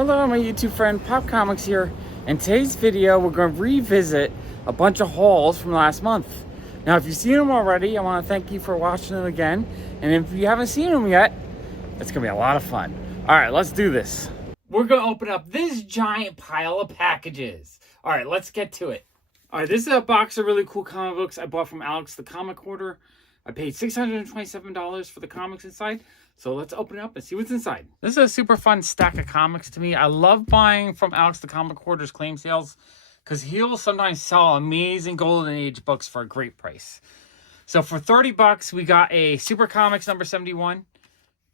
Hello, my YouTube friend Pop Comics here. In today's video, we're going to revisit a bunch of hauls from last month. Now, if you've seen them already, I want to thank you for watching them again. And if you haven't seen them yet, it's going to be a lot of fun. All right, let's do this. We're going to open up this giant pile of packages. All right, let's get to it. All right, this is a box of really cool comic books I bought from Alex the Comic Hoarder. I paid $627 for the comics inside. So let's open it up and see what's inside. This is a super fun stack of comics to me. I love buying from Alex the Comic Hoarder's claim sales because he'll sometimes sell amazing Golden Age books for a great price. So for 30 bucks, we got a Super Comics number 71.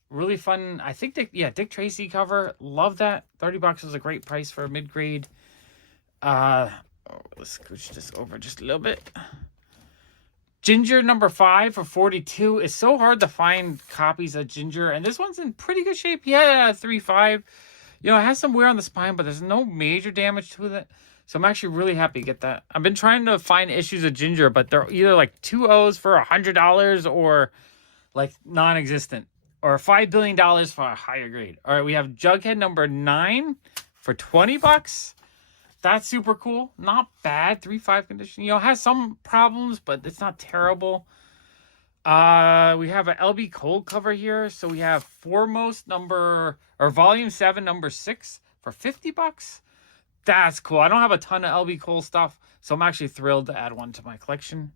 Really fun. I think, Dick Tracy cover. Love that. 30 bucks was a great price for a mid-grade. Let's scooch this over just a little bit. Ginger number 5 for 42. It's so hard to find copies of Ginger, and this one's in pretty good shape. Yeah, 3.5. You know, it has some wear on the spine, but there's no major damage to it. So I'm actually really happy to get that. I've been trying to find issues of Ginger, but they're either like 2 O's for $100 or like non-existent, or $5 billion for a higher grade. All right, we have Jughead number 9 for 20 bucks. That's super cool. Not bad. 3.5 condition. You know, has some problems, but it's not terrible. We have an LB Cold cover here. So we have Foremost Volume 7, number 6 for 50 bucks. That's cool. I don't have a ton of LB Cold stuff, so I'm actually thrilled to add one to my collection.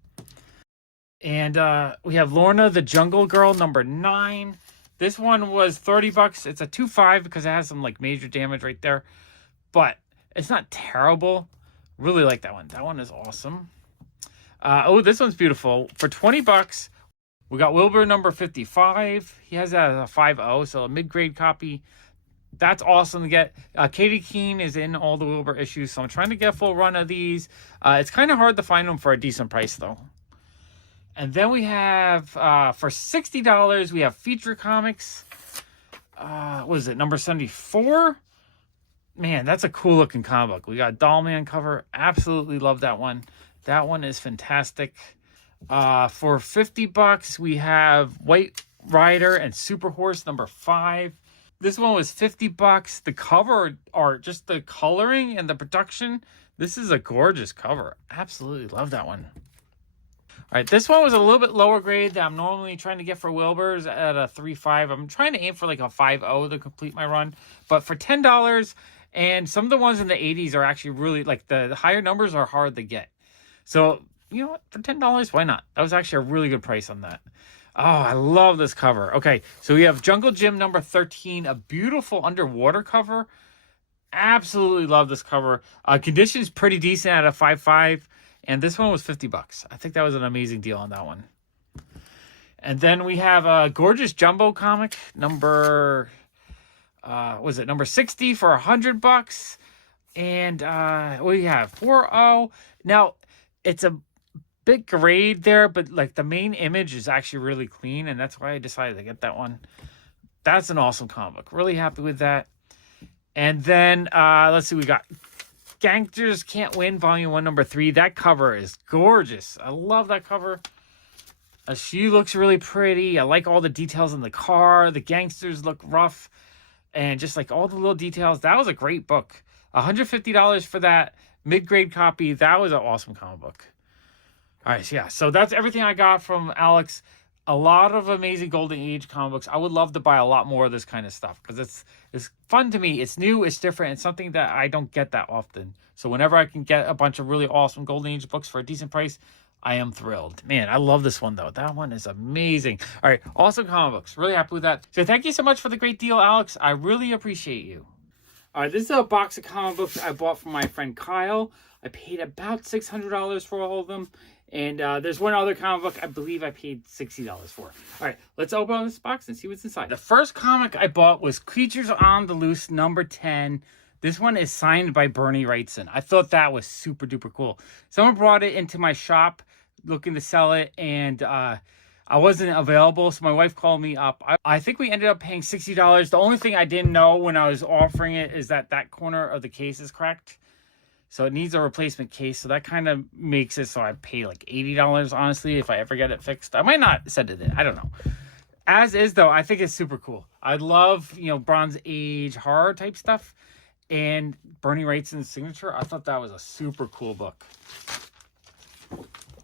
And we have Lorna the Jungle Girl number 9. This one was 30 bucks. It's a 2.5 because it has some like major damage right there. But it's not terrible. Really like that one. That one is awesome. Oh, this one's beautiful. For 20 bucks, we got Wilbur number 55. He has that as a 5.0, so a mid-grade copy. That's awesome to get. Katy Keene is in all the Wilbur issues, so I'm trying to get a full run of these. It's kind of hard to find them for a decent price, though. And then we have, for $60, we have Feature Comics. What is it, number 74? Man, that's a cool looking comic book. We got Dollman cover. Absolutely love that one. That one is fantastic. For 50 bucks, we have White Rider and Super Horse number 5. This one was 50 bucks. The cover art, just the coloring and the production. This is a gorgeous cover. Absolutely love that one. All right, this one was a little bit lower grade than I'm normally trying to get for Wilbur's at a 3.5. I'm trying to aim for like a 5.0 to complete my run. But for $10, and some of the ones in the 80s are actually really, like, the higher numbers are hard to get. So, you know what? For $10, why not? That was actually a really good price on that. Oh, I love this cover. Okay, so we have Jungle Gym number 13, a beautiful underwater cover. Absolutely love this cover. Condition's pretty decent at a 5.5, and this one was 50 bucks. I think that was an amazing deal on that one. And then we have a gorgeous jumbo comic number... was it number 60 for 100 bucks? And we have 4.0. Now, it's a big grade there, but like the main image is actually really clean, and that's why I decided to get that one. That's an awesome comic book. Really happy with that. And then let's see, we got Gangsters Can't Win Volume 1 number 3. That cover is gorgeous. I love that cover. She looks really pretty. I like all the details in the car. The gangsters look rough. And just like all the little details, that was a great book. $150 for that mid-grade copy. That was an awesome comic book. All right, so yeah. So that's everything I got from Alex. A lot of amazing Golden Age comic books. I would love to buy a lot more of this kind of stuff because it's fun to me. It's new, it's different. It's something that I don't get that often. So whenever I can get a bunch of really awesome Golden Age books for a decent price, I am thrilled. Man, I love this one, though. That one is amazing. All right, awesome comic books. Really happy with that. So thank you so much for the great deal, Alex. I really appreciate you. All right, this is a box of comic books I bought from my friend Kyle. I paid about $600 for all of them. And there's one other comic book I believe I paid $60 for. All right, let's open this box and see what's inside. The first comic I bought was Creatures on the Loose number 10. This one is signed by Bernie Wrightson. I thought that was super duper cool. Someone brought it into my shop looking to sell it, and I wasn't available, so my wife called me up. I think we ended up paying $60. The only thing I didn't know when I was offering it is that that corner of the case is cracked. So it needs a replacement case. So that kind of makes it so I pay like $80, honestly, if I ever get it fixed. I might not send it in. I don't know. As is, though, I think it's super cool. I love, you know, Bronze Age horror type stuff. and Bernie Wrightson's signature. I thought that was a super cool book.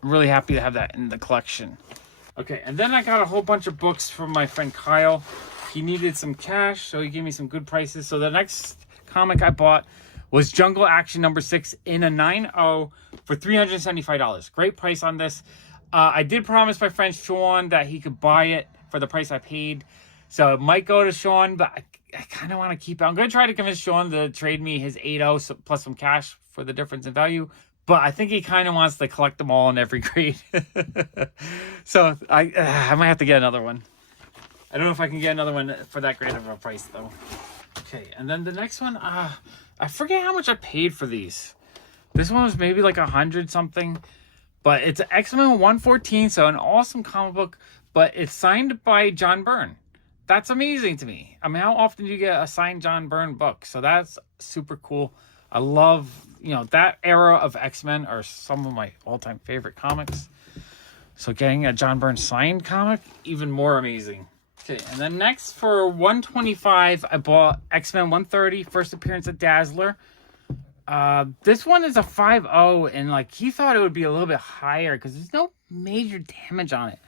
I'm really happy to have that in the collection. Okay, and then I got a whole bunch of books from my friend Kyle. He needed some cash, so he gave me some good prices. So the next comic I bought was Jungle Action #6 in a 9.0 for $375. Great price on this. I did promise my friend Sean that he could buy it for the price I paid. So it might go to Sean, but I kind of want to keep it. I'm going to try to convince Sean to trade me his 8.0 plus some cash for the difference in value. But I think he kind of wants to collect them all in every grade. So I might have to get another one. I don't know if I can get another one for that great of a price, though. Okay, and then the next one, I forget how much I paid for these. This one was maybe like 100 something. But it's an X-Men 114, so an awesome comic book. But it's signed by John Byrne. That's amazing to me. I mean, how often do you get a signed John Byrne book? So that's super cool. I love, that era of X-Men are some of my all-time favorite comics. So getting a John Byrne signed comic, even more amazing. Okay, and then next for 125, I bought X-Men 130, first appearance of Dazzler. This one is a 5.0, and he thought it would be a little bit higher because there's no major damage on it.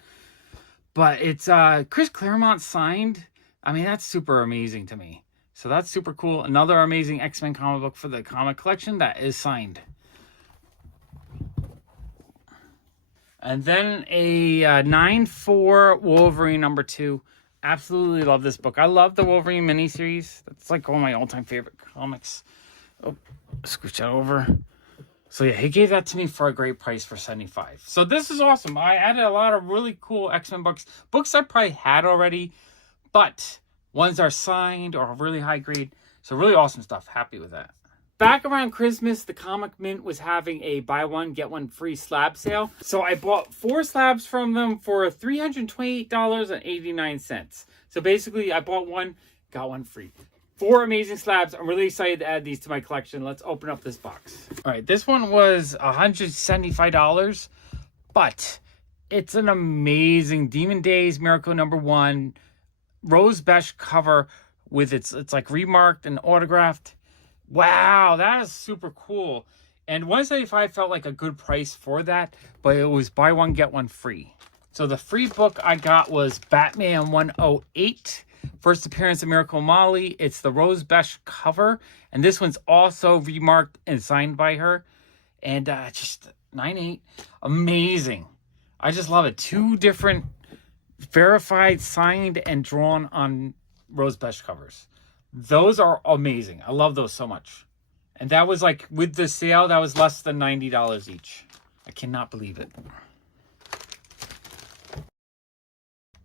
But it's Chris Claremont signed. I mean, that's super amazing to me. So that's super cool. Another amazing X-Men comic book for the comic collection that is signed. And then a 9.4 Wolverine #2. Absolutely love this book. I love the Wolverine miniseries. That's like one of my all-time favorite comics. Oh, scooch that over. So yeah, he gave that to me for a great price for $75. So this is awesome. I added a lot of really cool X-Men books. Books I probably had already, but ones are signed or really high grade. So really awesome stuff. Happy with that. Back around Christmas, the Comic Mint was having a buy one, get one free slab sale. So I bought 4 slabs from them for $328.89. So basically, I bought one, got one free. 4 amazing slabs. I'm really excited to add these to my collection. Let's open up this box. All right, this one was $175, but it's an amazing Demon Days Miracle #1 Rose Besh cover with it's like remarked and autographed. Wow, that is super cool. And $175 felt like a good price for that, but it was buy one, get one free. So the free book I got was Batman 108, first appearance of Miracle Molly. It's the Rose Besh cover, and this one's also remarked and signed by her. And just 9.8, amazing. I just love it. 2 different verified, signed, and drawn on Rose Besh covers. Those are amazing. I love those so much. And that was with the sale, that was less than $90 each. I cannot believe it.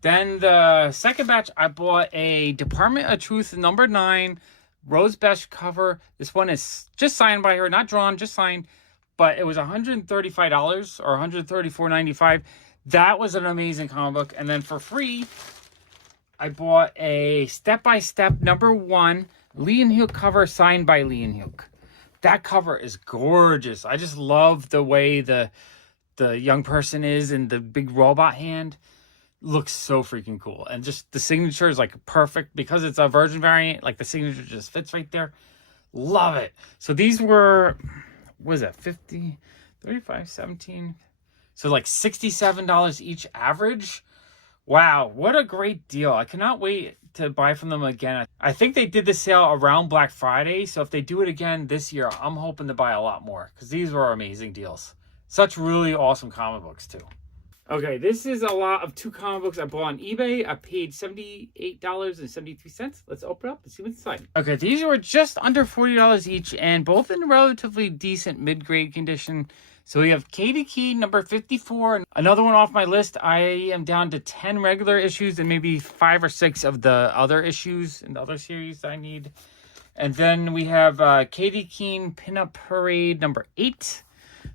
Then the second batch, I bought a Department of Truth #9 Rose Besh cover. This one is just signed by her, not drawn, just signed. But it was $135 or $134.95. That was an amazing comic book. And then for free, I bought a step-by-step #1 Lee and Hook cover signed by Lee and Hook. That cover is gorgeous. I just love the way the young person is and the big robot hand. Looks so freaking cool. And just the signature is perfect because it's a version variant. The signature just fits right there. Love it. So these were, what is that, 50, 35, 17. So $67 each average. Wow, what a great deal. I cannot wait to buy from them again. I think they did the sale around Black Friday, so if they do it again this year, I'm hoping to buy a lot more because these were amazing deals. Such really awesome comic books, too. Okay, this is a lot of 2 comic books I bought on eBay. I paid $78.73. Let's open up and see what's inside. Okay, these were just under $40 each and both in relatively decent mid-grade condition. So we have Katy Keene #54. Another one off my list. I am down to 10 regular issues and maybe 5 or 6 of the other issues in the other series I need. And then we have Katy Keene Pinup Parade #8.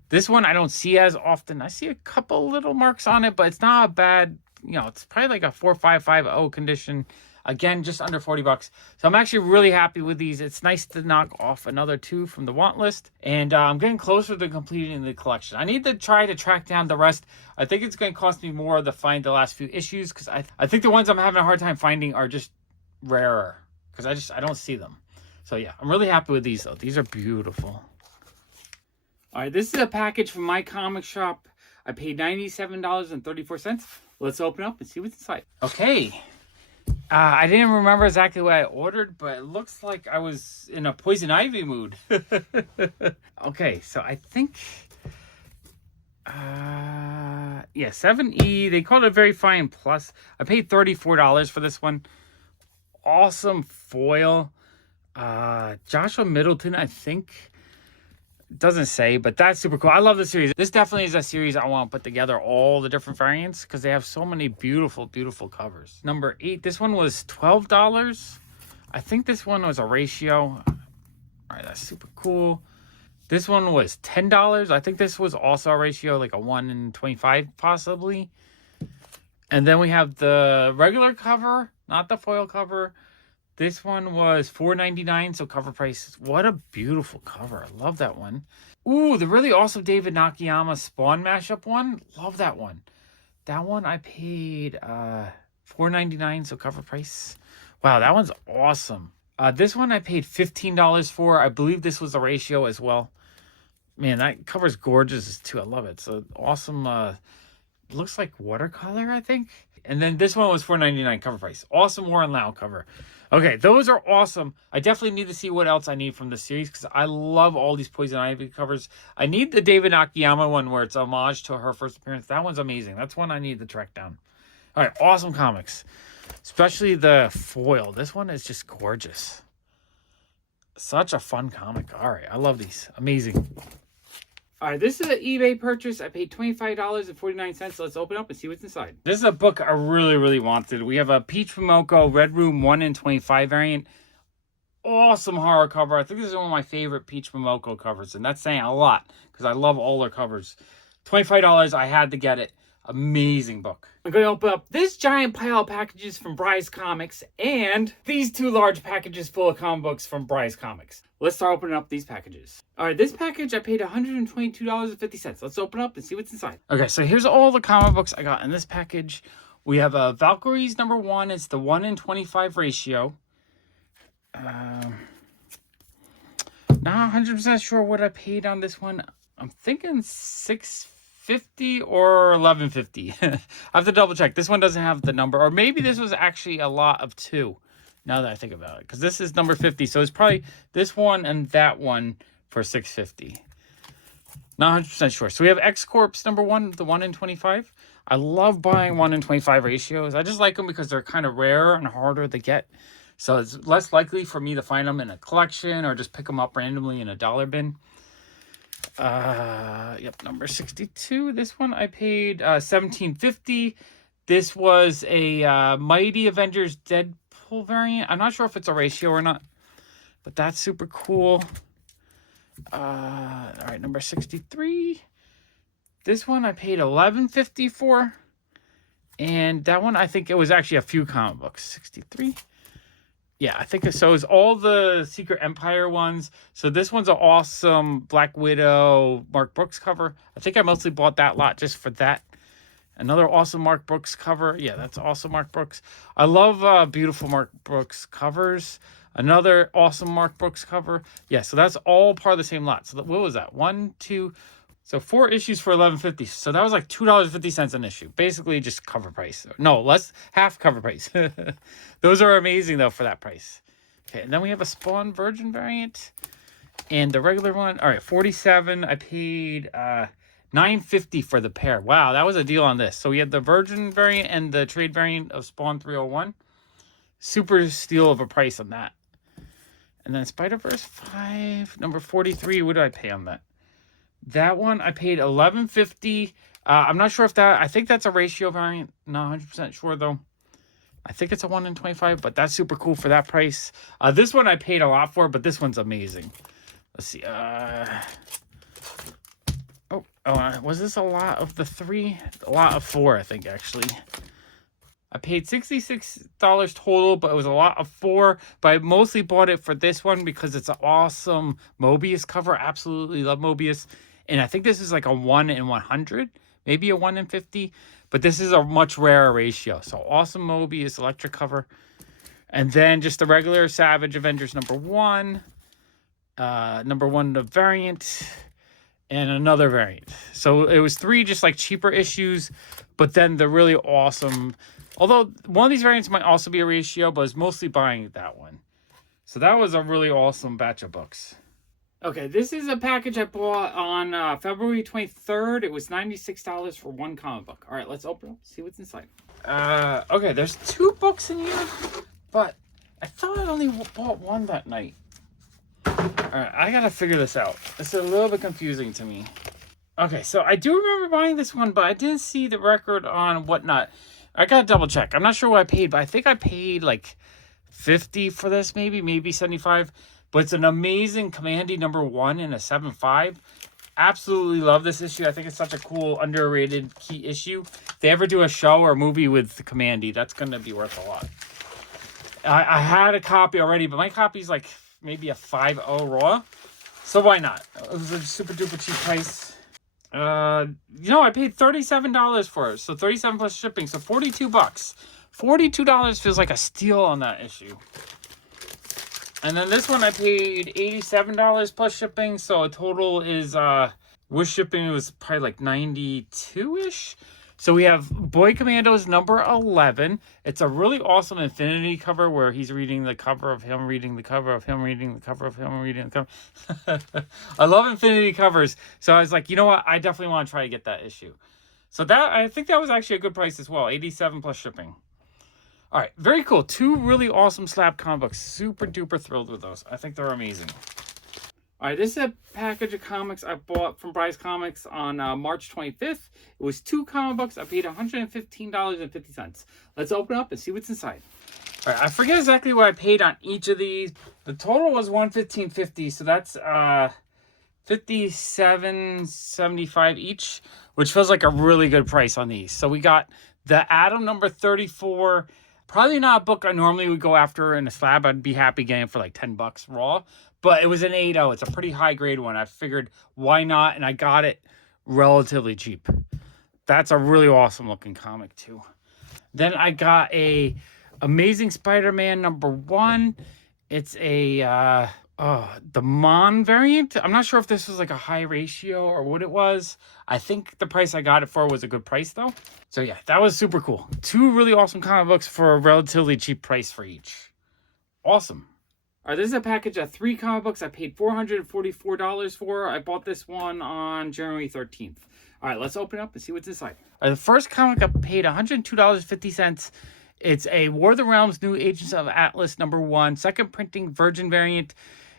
This one I don't see as often. I see a couple little marks on it, but it's not a bad, it's probably a 4550 condition. Again, just under $40. So I'm actually really happy with these. It's nice to knock off another 2 from the want list. And I'm getting closer to completing the collection. I need to try to track down the rest. I think it's going to cost me more to find the last few issues because I think the ones I'm having a hard time finding are just rarer because I don't see them. So yeah, I'm really happy with these though. These are beautiful. All right, this is a package from my comic shop. I paid $97.34. Let's open up and see what's inside. Okay. I didn't remember exactly what I ordered, but it looks like I was in a Poison Ivy mood. Okay, so I think... yeah, 7E. They called it Very Fine Plus. I paid $34 for this one. Awesome foil. Joshua Middleton, I think. Doesn't say, but that's super cool. I love the series. This definitely is a series I want to put together, all the different variants, because they have so many beautiful, beautiful covers. Number 8, this one was $12. I think this one was a ratio. All right, that's super cool. This one was $10. I think this was also a ratio, like a 1 in 25 possibly. And then we have the regular cover, not the foil cover. This one was $4.99, so cover price. What a beautiful cover. I love that one. Ooh, the really awesome David Nakayama Spawn mashup one. Love that one. That one I paid $4.99, so cover price. Wow, that one's awesome. This one I paid $15 for. I believe this was a ratio as well. Man, that cover's gorgeous too. I love it. So awesome. Looks like watercolor, I think. And then this one was $4.99 cover price. Awesome Warren Lau cover. Okay, those are awesome. I definitely need to see what else I need from the series because I love all these Poison Ivy covers. I need the David Nakayama one where it's a homage to her first appearance. That one's amazing. That's one I need to track down. All right, awesome comics. Especially the foil. This one is just gorgeous. Such a fun comic. All right, I love these. Amazing. All right, this is an eBay purchase. I paid $25.49. Let's open up and see what's inside. This is a book I really, really wanted. We have a Peach Momoko Red Room 1 in 25 variant. Awesome horror cover. I think this is one of my favorite Peach Momoko covers, and that's saying a lot because I love all their covers. $25, I had to get it. Amazing book. I'm going to open up this giant pile of packages from Bryce Comics and these 2 large packages full of comic books from Bryce Comics. Let's start opening up these packages. All right, this package I paid $122.50. Let's open up and see what's inside. Okay, so here's all the comic books I got in this package. We have a Valkyries number 1. It's the 1 in 25 ratio. Not 100% sure what I paid on this one. I'm thinking $6.50 or $11.50. I have to double check. This one doesn't have the number, or maybe this was actually a lot of 2. Now that I think about it, because this is number 50, so it's probably this one and that one for $6.50. Not 100% sure. So we have X Corps number 1, the 1 in 25. I love buying 1 in 25 ratios. I just like them because they're kind of rare and harder to get. So it's less likely for me to find them in a collection or just pick them up randomly in a dollar bin. Yep, number 62. This one I paid $17.50. This was a Mighty Avengers Deadpool variant. I'm not sure if it's a ratio or not, but that's super cool. All right, number 63. This one I paid $11.50 for, and that one I think it was actually a few comic books. 63. Yeah, I think so. It's all the Secret Empire ones. So this one's an awesome Black Widow Mark Brooks cover. I think I mostly bought that lot just for that. Another awesome Mark Brooks cover. Yeah, that's awesome Mark Brooks. I love beautiful Mark Brooks covers. Another awesome Mark Brooks cover. Yeah, so that's all part of the same lot. So what was that? 1, 2, so 4 issues for $11.50. So that was like $2.50 an issue. Basically just cover price. No, less, half cover price. Those are amazing though for that price. Okay, and then we have a Spawn Virgin variant and the regular one. All right, 47. I paid $9.50 for the pair. Wow, that was a deal on this. So we had the Virgin variant and the trade variant of Spawn 301. Super steal of a price on that. And then Spider-Verse 5, number 43. What did I pay on that? That one I paid $11.50. I'm not sure if that, I think that's a ratio variant. Not 100% sure though. I think it's a 1 in 25, but that's super cool for that price. This one I paid a lot for, but this one's amazing. Let's see. Was this a lot of the 3? A lot of 4, I think, actually. I paid $66 total, but it was a lot of 4. But I mostly bought it for this one because it's an awesome Mobius cover. Absolutely love Mobius. And I think this is like a 1 in 100, maybe a 1 in 50. But this is a much rarer ratio. So awesome Mobius electric cover. And then just the regular Savage Avengers #1, #1 variant, and another variant. So it was 3 just like cheaper issues, but then the really awesome, although one of these variants might also be a ratio, but I was mostly buying that one. So that was a really awesome batch of books. Okay, this is a package I bought on February 23rd. It was $96 for 1 comic book. All right, let's open it up, see what's inside. Okay, there's 2 books in here, but I thought I only bought 1 that night. All right, I gotta figure this out. This is a little bit confusing to me. Okay, so I do remember buying this one, but I didn't see the record on whatnot. I gotta double check. I'm not sure what I paid, but I think I paid like $50 for this, maybe $75. But it's an amazing Commandy #1 in a 7.5. Absolutely love this issue. I think it's such a cool, underrated key issue. If they ever do a show or a movie with the Commandy, that's going to be worth a lot. I had a copy already, but my copy's like maybe a 5.0 raw. So why not? It was a super duper cheap price. I paid $37 for it. So $37 plus shipping. So $42. $42 feels like a steal on that issue. And then this one I paid $87 plus shipping, so a total is, with shipping it was probably like 92-ish. So we have Boy Commandos #11. It's a really awesome infinity cover where he's reading the cover of him, reading the cover of him, reading the cover of him, reading the cover. I love infinity covers, so I was like, you know what, I definitely want to try to get that issue. So that, I think that was actually a good price as well, $87 plus shipping. All right, very cool. 2 really awesome Slab comic books. Super duper thrilled with those. I think they're amazing. All right, this is a package of comics I bought from Bryce Comics on March 25th. It was 2 comic books. I paid $115.50. Let's open up and see what's inside. All right, I forget exactly what I paid on each of these. The total was $115.50, so that's $57.75 each, which feels like a really good price on these. So we got the Atom #34. Probably not a book I normally would go after in a slab. I'd be happy getting it for like $10 raw. But it was an 8.0. It's a pretty high grade one. I figured, why not? And I got it relatively cheap. That's a really awesome looking comic too. Then I got a Amazing Spider-Man #1. It's a the Mon variant. I'm not sure if this was like a high ratio or what it was. I think the price I got it for was a good price though. So yeah, that was super cool. 2 really awesome comic books for a relatively cheap price for each. Awesome. All right, this is a package of 3 comic books I paid $444 for. I bought this one on January 13th. All right, let's open it up and see what's inside. All right, the first comic I paid $102.50. It's a War of the Realms New Agents of Atlas #1, second printing Virgin variant.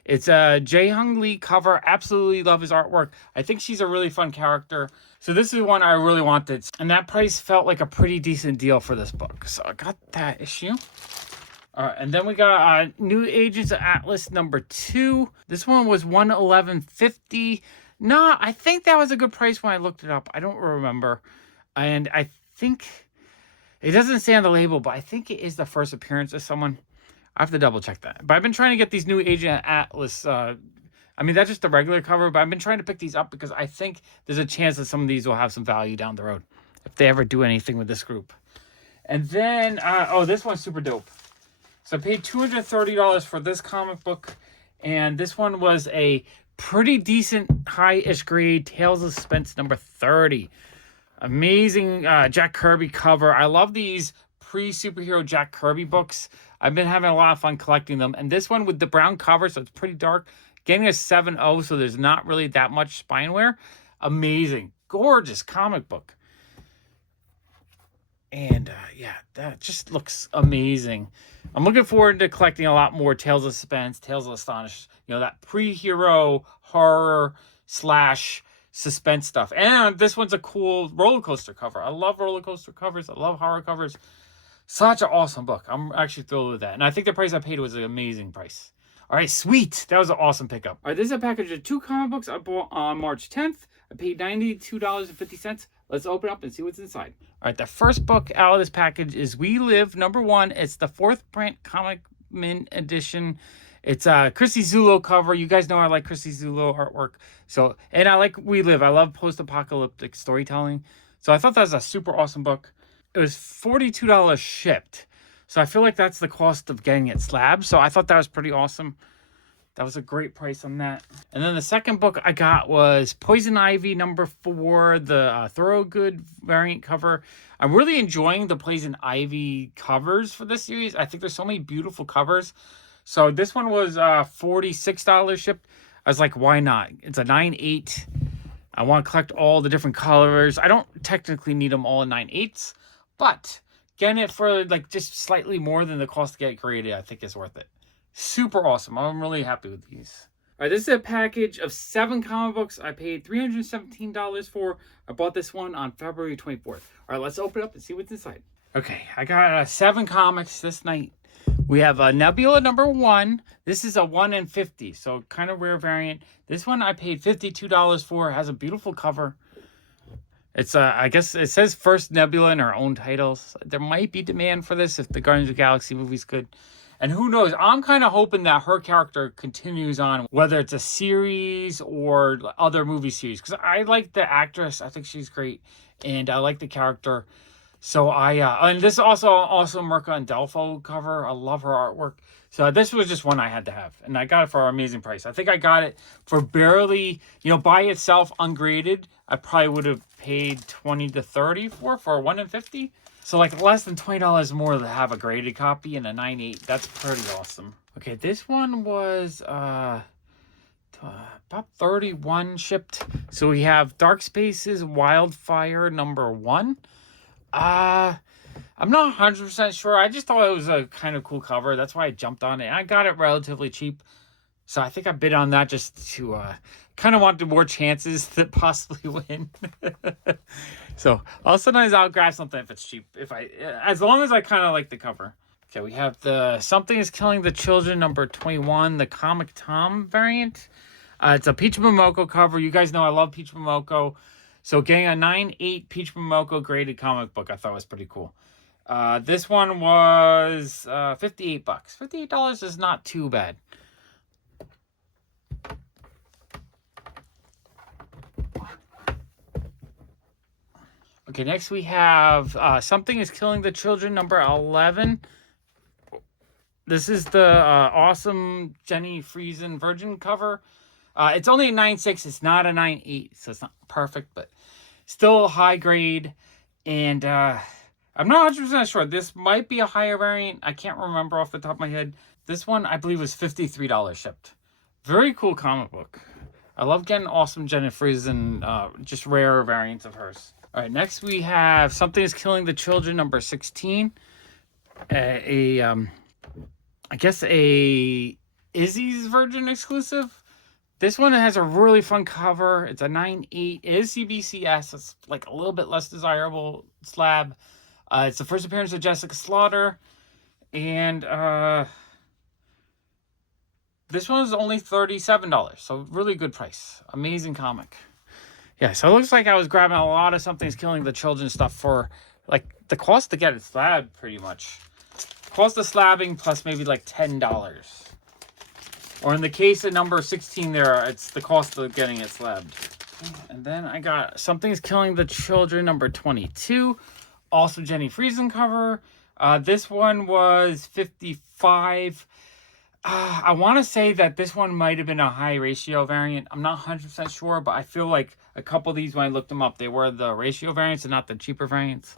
It's a Jae-Hung Lee cover. Absolutely love his artwork. I think she's a really fun character. So this is one I really wanted. And that price felt like a pretty decent deal for this book. So I got that issue. All right, and then we got New Agents of Atlas #2. This one was $111.50. Nah, I think that was a good price when I looked it up. I don't remember. And I think it doesn't say on the label, but I think it is the first appearance of someone. I have to double check that. But I've been trying to get these New Agent Atlas. I mean, that's just the regular cover, but I've been trying to pick these up because I think there's a chance that some of these will have some value down the road if they ever do anything with this group. And then, this one's super dope. So I paid $230 for this comic book, and this one was a pretty decent high-ish grade Tales of Suspense #30. Amazing Jack Kirby cover. I love these pre-superhero Jack Kirby books. I've been having a lot of fun collecting them. And this one with the brown cover, so it's pretty dark. Getting a 7.0, so there's not really that much spine wear. Amazing. Gorgeous comic book. And yeah, that just looks amazing. I'm looking forward to collecting a lot more Tales of Suspense, Tales of Astonish. You know, that pre-hero horror / suspense stuff. And this one's a cool roller coaster cover. I love roller coaster covers. I love horror covers. Such an awesome book. I'm actually thrilled with that. And I think the price I paid was an amazing price. All right, sweet. That was an awesome pickup. All right, this is a package of 2 comic books I bought on March 10th. I paid $92.50. Let's open up and see what's inside. All right, the first book out of this package is We Live #1. It's the 4th print comic mint edition. It's a Chrissy Zulo cover. You guys know I like Chrissy Zulo artwork. So, and I like We Live. I love post-apocalyptic storytelling. So I thought that was a super awesome book. It was $42 shipped. So I feel like that's the cost of getting it Slab. So I thought that was pretty awesome. That was a great price on that. And then the second book I got was Poison Ivy #4, the Thorogood variant cover. I'm really enjoying the Poison Ivy covers for this series. I think there's so many beautiful covers. So this one was $46 shipped. I was like, why not? It's a 9/8. I want to collect all the different colors. I don't technically need them all in 9/8s, but getting it for like just slightly more than the cost to get it graded, I think is worth it. Super awesome. I'm really happy with these. All right, this is a package of 7 comic books I paid $317 for. I bought this one on February 24th. All right, let's open it up and see what's inside. Okay, I got 7 comics this night. We have a Nebula #1. This is a 1 in 50, so kind of rare variant. This one I paid $52 for. It has a beautiful cover. It's I guess it says first Nebula in her own titles. There might be demand for this if the Guardians of the Galaxy movie's good. And who knows, I'm kind of hoping that her character continues on, whether it's a series or other movie series. Because I like the actress. I think she's great. And I like the character. So and this is also Mirka and Delfo cover. I love her artwork. So this was just one I had to have. And I got it for an amazing price. I think I got it for barely, by itself, ungraded. I probably would have paid $20 to $30 for a 1 in 50. So like less than $20 more to have a graded copy and a 9/8. That's pretty awesome. Okay, this one was about 31 shipped. So we have Dark Spaces Wildfire #1. I'm not 100% sure. I just thought it was a kind of cool cover. That's why I jumped on it. And I got it relatively cheap. So I think I bid on that just to kind of wanted more chances to possibly win. So sometimes I'll grab something if it's cheap. As long as I kind of like the cover. Okay, we have the Something is Killing the Children #21, the Comic Tom variant. It's a Peach Momoko cover. You guys know I love Peach Momoko. So getting a 9/8 Peach Momoko graded comic book I thought was pretty cool. This one was $58. $58 is not too bad. Okay, next we have Something is Killing the Children #11. This is the awesome Jenny Friesen Virgin cover. It's only a 9/6. It's not a 9/8, so it's not perfect, but still high grade. And I'm not 100% sure. This might be a higher variant. I can't remember off the top of my head. This one, I believe, was $53 shipped. Very cool comic book. I love getting awesome Jenny Friesen, just rare variants of hers. All right, next we have Something is Killing the Children #16. I guess a Izzy's Virgin exclusive. This one has a really fun cover. It's a 9/8. It is CBCS. It's like a little bit less desirable slab. It's the first appearance of Jessica Slaughter. And this one is only $37. So really good price. Amazing comic. Yeah, so it looks like I was grabbing a lot of Something's Killing the Children stuff for like the cost to get it slabbed pretty much. Cost of slabbing plus maybe like $10. Or in the case of #16 there, it's the cost of getting it slabbed. And then I got Something's Killing the Children #22. Also Jenny Friesen cover. This one was $55. I want to say that this one might have been a high ratio variant. I'm not 100% sure, but I feel like a couple of these, when I looked them up, they were the ratio variants and not the cheaper variants.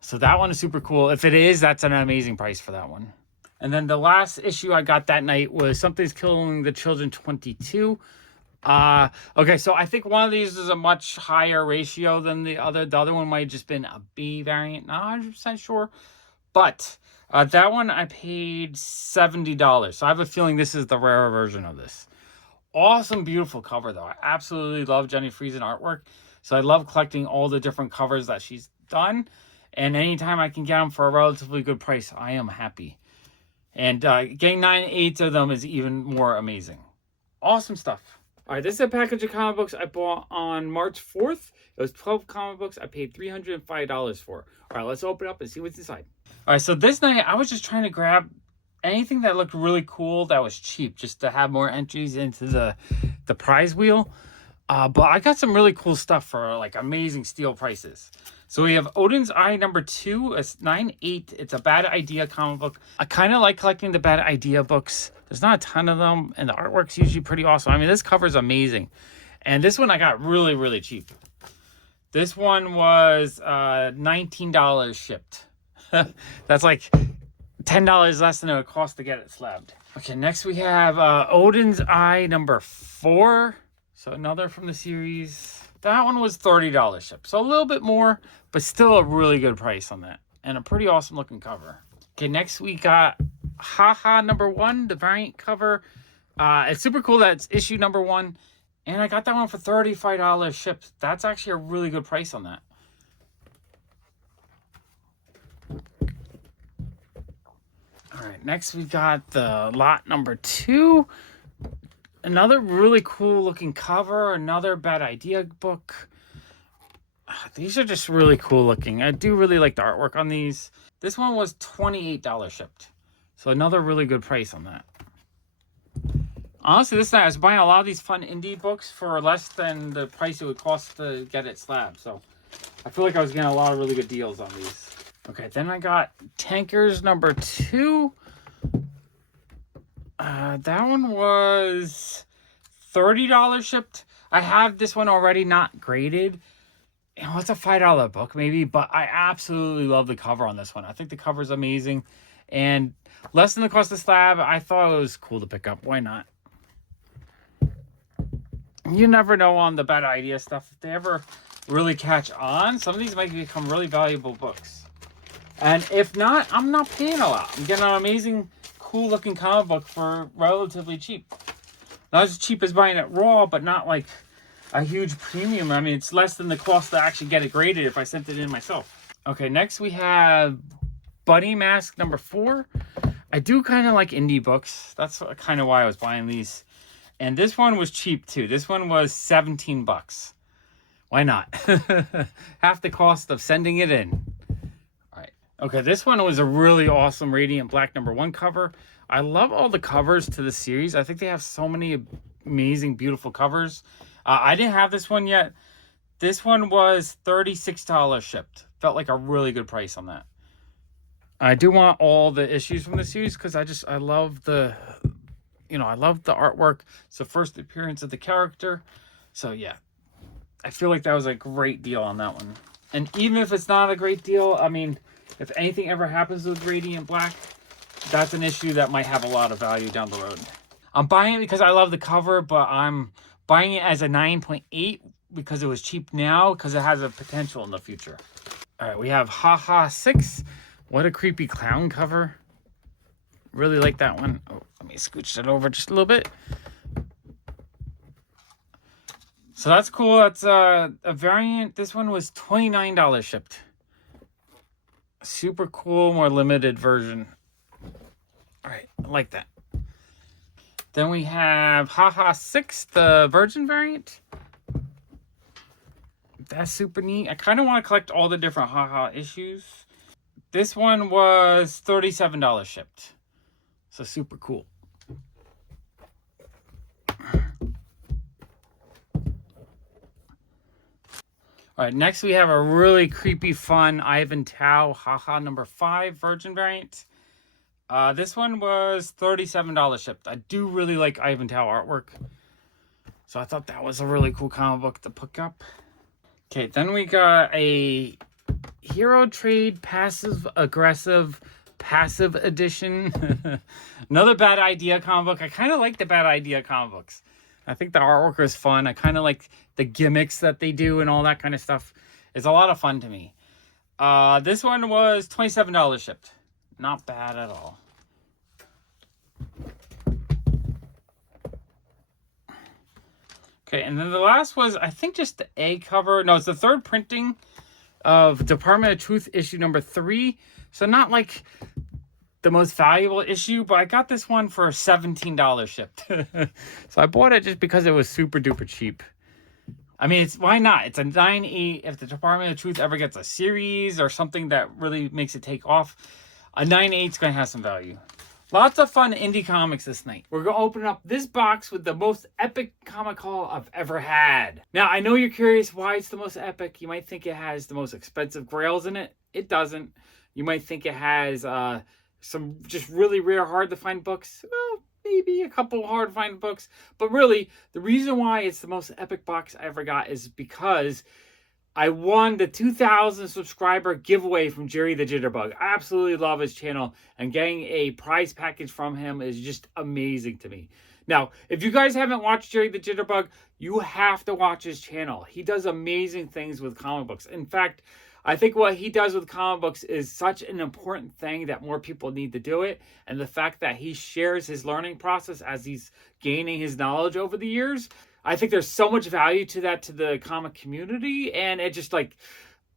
So that one is super cool. If it is, that's an amazing price for that one. And then the last issue I got that night was Something's Killing the Children 22. Okay, so I think one of these is a much higher ratio than the other. The other one might have just been a B variant. Not 100% sure. But that one I paid $70. So I have a feeling this is the rarer version of this. Awesome, beautiful cover, though. I absolutely love Jenny Friesen artwork. So I love collecting all the different covers that she's done. And anytime I can get them for a relatively good price, I am happy. And getting 9/8 of them is even more amazing. Awesome stuff. All right, this is a package of comic books I bought on March 4th. It was 12 comic books I paid $305 for. All right, let's open it up and see what's inside. All right, so this night I was just trying to grab anything that looked really cool that was cheap, just to have more entries into the prize wheel. But I got some really cool stuff for like amazing steal prices. So we have Odin's Eye #2. It's 9.8. It's a Bad Idea comic book. I kind of like collecting the Bad Idea books. There's not a ton of them, and the artwork's usually pretty awesome. I mean, this cover's amazing. And this one I got really, really cheap. This one was $19 shipped. That's like $10 less than it would cost to get it slabbed. Okay, next we have Odin's Eye #4. So another from the series. That one was $30 shipped. So a little bit more, but still a really good price on that. And a pretty awesome looking cover. Okay, next we got Haha #1, the variant cover. It's super cool that it's issue #1. And I got that one for $35 shipped. That's actually a really good price on that. All right, next we got the lot #2. Another really cool looking cover. Another Bad Idea book. These are just really cool looking. I do really like the artwork on these. This one was $28 shipped. So another really good price on that. Honestly, this night I was buying a lot of these fun indie books for less than the price it would cost to get it slabbed. So I feel like I was getting a lot of really good deals on these. Okay, then I got Tankers #2. That one was $30 shipped. I have this one already not graded. You know, it's a $5 book maybe, but I absolutely love the cover on this one. I think the cover is amazing. And less than the cost of slab, I thought it was cool to pick up. Why not? You never know on the Bad Idea stuff. If they ever really catch on, some of these might become really valuable books. And if not, I'm not paying a lot. I'm getting an amazing, cool looking comic book for relatively cheap. Not as cheap as buying it raw, but not like a huge premium. I mean, it's less than the cost to actually get it graded if I sent it in myself. Okay, next we have Bunny Mask #4. I do kind of like indie books. That's kind of why I was buying these. And this one was cheap too. This one was 17 bucks. Why not? Half the cost of sending it in. All right. Okay, this one was a really awesome Radiant Black #1 cover. I love all the covers to the series. I think they have so many amazing, beautiful covers. I didn't have this one yet. This one was $36 shipped. Felt like a really good price on that. I do want all the issues from the series because I love the, I love the artwork. It's the first appearance of the character. So yeah, I feel like that was a great deal on that one. And even if it's not a great deal, I mean, if anything ever happens with Radiant Black, that's an issue that might have a lot of value down the road. I'm buying it because I love the cover, but I'm buying it as a 9.8 because it was cheap now because it has a potential in the future. All right, we have Haha 6. What a creepy clown cover. Really like that one. Oh, let me scooch that over just a little bit. So that's cool. It's a variant. This one was $29 shipped. Super cool, more limited version. All right, I like that. Then we have Haha 6, the Virgin variant. That's super neat. I kind of want to collect all the different Haha issues. This one was $37 shipped. So super cool. All right, next we have a really creepy, fun Ivan Tao Haha #5 Virgin variant. This one was $37 shipped. I do really like Ivan Tao artwork. So I thought that was a really cool comic book to pick up. Okay, then we got a Hero Trade Passive Aggressive Passive Edition. Another Bad Idea comic book. I kind of like the Bad Idea comic books. I think the artwork is fun. I kind of like the gimmicks that they do and all that kind of stuff. It's a lot of fun to me. This one was $27 shipped. Not bad at all. Okay, and then the last was, I think, just the A cover. No, it's the third printing of Department of Truth issue #3. So not like the most valuable issue, but I got this one for $17 shipped. So I bought it just because it was super duper cheap. I mean, why not? It's a 9.8. If the Department of Truth ever gets a series or something that really makes it take off, a 9.8 is going to have some value. Lots of fun indie comics this night. We're going to open up this box with the most epic comic haul I've ever had. Now, I know you're curious why it's the most epic. You might think it has the most expensive grails in it. It doesn't. You might think it has some just really rare, hard to find books. Well, maybe a couple hard to find books. But really, the reason why it's the most epic box I ever got is because I won the 2,000 subscriber giveaway from Jerry the Jitterbug. I absolutely love his channel, and getting a prize package from him is just amazing to me. Now, if you guys haven't watched Jerry the Jitterbug, you have to watch his channel. He does amazing things with comic books. In fact, I think what he does with comic books is such an important thing that more people need to do it. And the fact that he shares his learning process as he's gaining his knowledge over the years, I think there's so much value to that to the comic community. And it just like,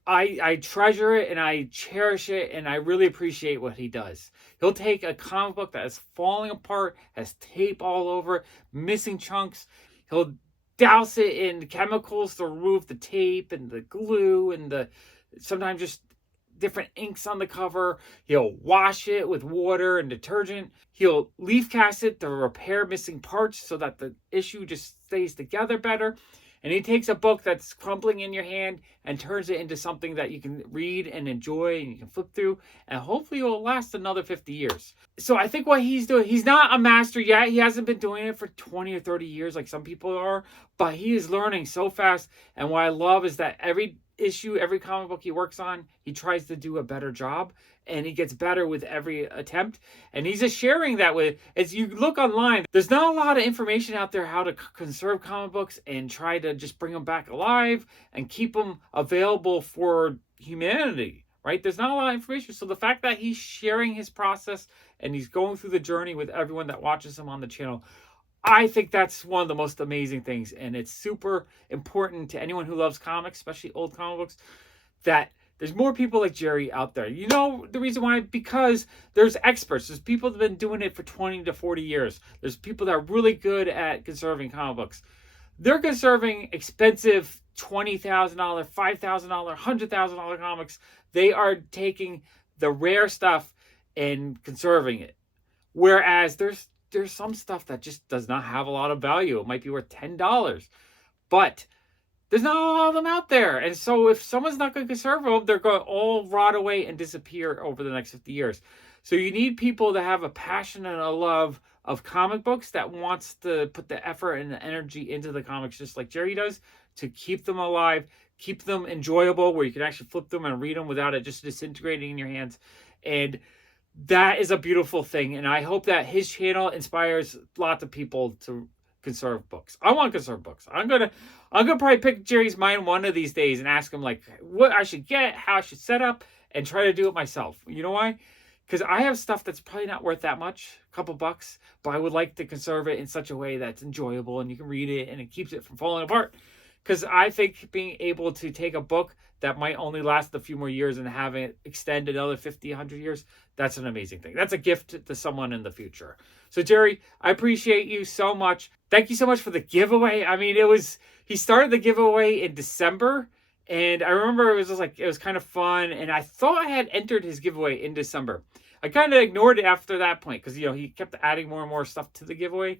I treasure it and I cherish it, and I really appreciate what he does. He'll take a comic book that is falling apart, has tape all over it, missing chunks. He'll douse it in chemicals to remove the tape and the glue and the sometimes just different inks on the cover. He'll wash it with water and detergent. He'll leaf cast it to repair missing parts so that the issue just stays together better. And he takes a book that's crumbling in your hand and turns it into something that you can read and enjoy and you can flip through, and hopefully it will last another 50 years. So I think what he's doing, he's not a master yet. He hasn't been doing it for 20 or 30 years like some people are, but he is learning so fast. And what I love is that every issue, every comic book he works on, he tries to do a better job, and he gets better with every attempt. And he's just sharing that with, as you look online, there's not a lot of information out there how to conserve comic books and try to just bring them back alive and keep them available for humanity, right? There's not a lot of information. So the fact that he's sharing his process and he's going through the journey with everyone that watches him on the channel, I think that's one of the most amazing things. And it's super important to anyone who loves comics, especially old comic books, that there's more people like Jerry out there. You know the reason why? Because there's experts. There's people that have been doing it for 20 to 40 years. There's people that are really good at conserving comic books. They're conserving expensive $20,000, $5,000, $100,000 comics. They are taking the rare stuff and conserving it. Whereas there's some stuff that just does not have a lot of value. It might be worth $10. But there's not a lot of them out there. And so if someone's not going to conserve them, they're going to all rot away and disappear over the next 50 years. So you need people that have a passion and a love of comic books, that wants to put the effort and the energy into the comics just like Jerry does, to keep them alive, keep them enjoyable, where you can actually flip them and read them without it just disintegrating in your hands. And that is a beautiful thing. And I hope that his channel inspires lots of people to conserve books. I want to conserve books. I'm gonna probably pick Jerry's mind one of these days and ask him like what I should get, how I should set up, and try to do it myself. You know why? Because I have stuff that's probably not worth that much, a couple bucks, but I would like to conserve it in such a way that's enjoyable and you can read it and it keeps it from falling apart. Because I think being able to take a book that might only last a few more years and have it extend another 50, 100 years, that's an amazing thing. That's a gift to someone in the future. So Jerry, I appreciate you so much. Thank you so much for the giveaway. I mean, he started the giveaway in December, and I remember it was kind of fun, and I thought I had entered his giveaway in December. I kind of ignored it after that point because, he kept adding more and more stuff to the giveaway.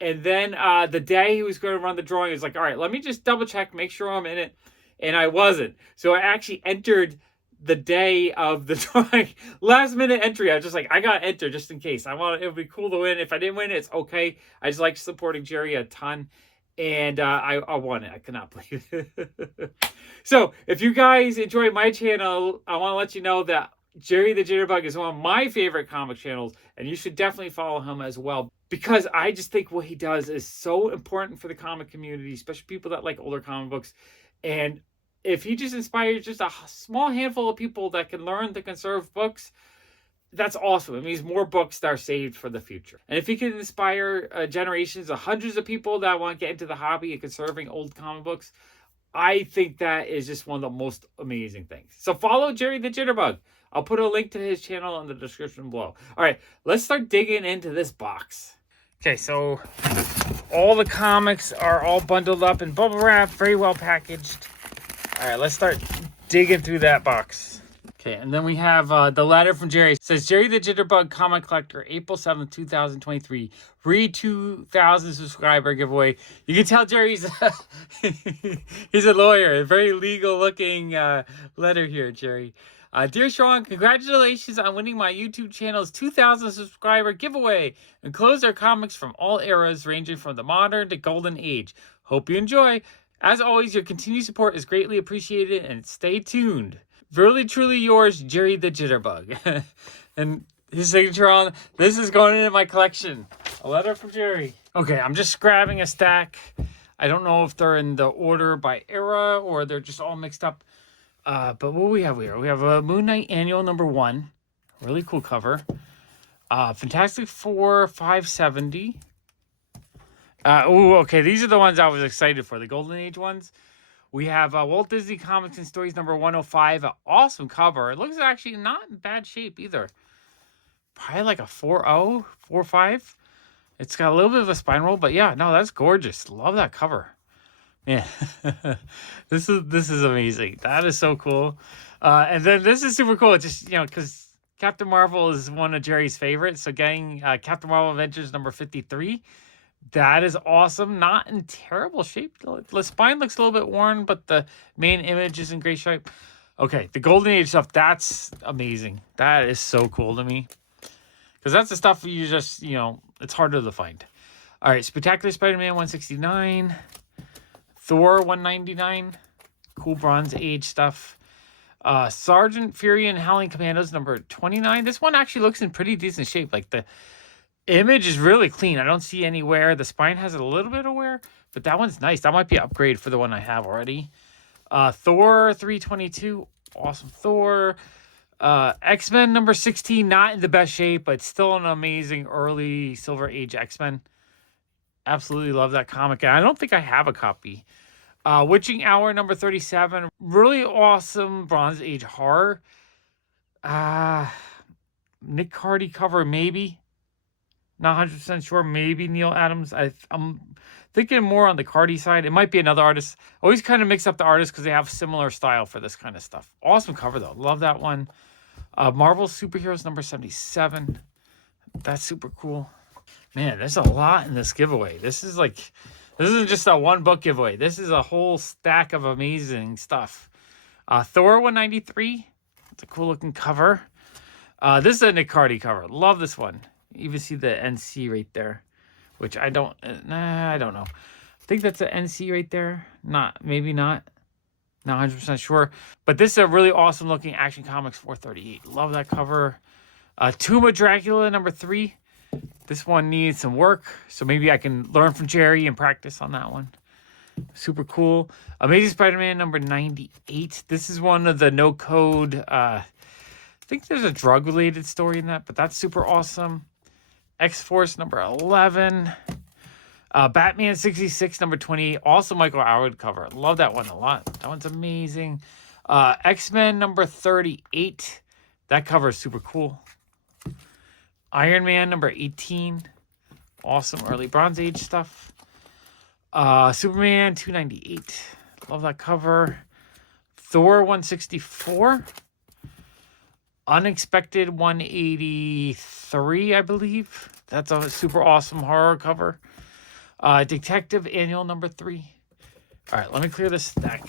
And then the day he was going to run the drawing, he was like, all right, let me just double check, make sure I'm in it. And I wasn't. So I actually entered the day of the drawing. Last minute entry. I was just like, I got to enter just in case. It would be cool to win. If I didn't win, it's okay. I just like supporting Jerry a ton. And I won it. I cannot believe it. So if you guys enjoy my channel, I want to let you know that Jerry the Jitterbug is one of my favorite comic channels. And you should definitely follow him as well, because I just think what he does is so important for the comic community, especially people that like older comic books. And if he just inspires just a small handful of people that can learn to conserve books, that's awesome. It means more books that are saved for the future. And if he can inspire generations of hundreds of people that want to get into the hobby of conserving old comic books, I think that is just one of the most amazing things. So follow Jerry the Jitterbug. I'll put a link to his channel in the description below. All right, let's start digging into this box. Okay, so all the comics are all bundled up in bubble wrap, very well packaged. All right, let's start digging through that box. Okay, and then we have the letter from Jerry. It says, Jerry the Jitterbug Comic Collector, April 7th, 2023. Read 2,000 subscriber giveaway. You can tell Jerry's he's a lawyer. A very legal-looking letter here, Jerry. Dear Sean, congratulations on winning my YouTube channel's 2,000 subscriber giveaway. Enclosed are comics from all eras, ranging from the modern to golden age. Hope you enjoy. As always, your continued support is greatly appreciated, and stay tuned. Really, truly yours, Jerry the Jitterbug. And his signature on, this is going into my collection. A letter from Jerry. Okay, I'm just grabbing a stack. I don't know if they're in the order by era or they're just all mixed up. But what do we have here? We have a Moon Knight Annual #1. Really cool cover. Fantastic Four 570. Okay, these are the ones I was excited for. The Golden Age ones. We have Walt Disney Comics and Stories #105. An awesome cover. It looks actually not in bad shape either. Probably like a 4.0, 4.5. It's got a little bit of a spine roll, but yeah, no, that's gorgeous. Love that cover. Yeah, this is amazing. That is so cool. And then this is super cool. It's just, because Captain Marvel is one of Jerry's favorites. So getting Captain Marvel Adventures #53. That is awesome. Not in terrible shape. The spine looks a little bit worn, but the main image is in great shape. Okay, the Golden Age stuff, that's amazing. That is so cool to me. Because that's the stuff you just, it's harder to find. All right, Spectacular Spider-Man 169. Thor 199. Cool Bronze Age stuff. Sergeant Fury and Howling Commandos #29. This one actually looks in pretty decent shape. Like the image is really clean. I don't see any wear. The spine has a little bit of wear, but that one's nice. That might be an upgrade for the one I have already. Thor 322. Awesome Thor. X-Men #16. Not in the best shape, but still an amazing early Silver Age X-Men. Absolutely love that comic. And I don't think I have a copy. Witching Hour #37. Really awesome Bronze Age horror. Nick Cardy cover, maybe. Not 100% sure. Maybe Neil Adams. I'm thinking more on the Cardy side. It might be another artist. Always kind of mix up the artists because they have similar style for this kind of stuff. Awesome cover, though. Love that one. Marvel Superheroes #77. That's super cool. Man, there's a lot in this giveaway. This isn't just a one book giveaway. This is a whole stack of amazing stuff. Thor 193. It's a cool looking cover. This is a Nick Cardy cover. Love this one. You even see the NC right there, which I don't know. I think that's an NC right there. Maybe not. Not 100% sure. But this is a really awesome looking Action Comics 438. Love that cover. Tomb of Dracula #3. This one needs some work, so maybe I can learn from Jerry and practice on that one. Super cool. Amazing Spider-Man #98. This is one of the no code. I think there's a drug related story in that, but that's super awesome. X-Force #11. Batman 66 #28. Also Michael Howard cover. Love that one a lot. That one's amazing. X-Men #38. That cover is super cool. Iron Man #18. Awesome early Bronze Age stuff. Superman 298. Love that cover. Thor 164. Unexpected 183, I believe. That's a super awesome horror cover. Detective Annual #3. All right, let me clear this stack.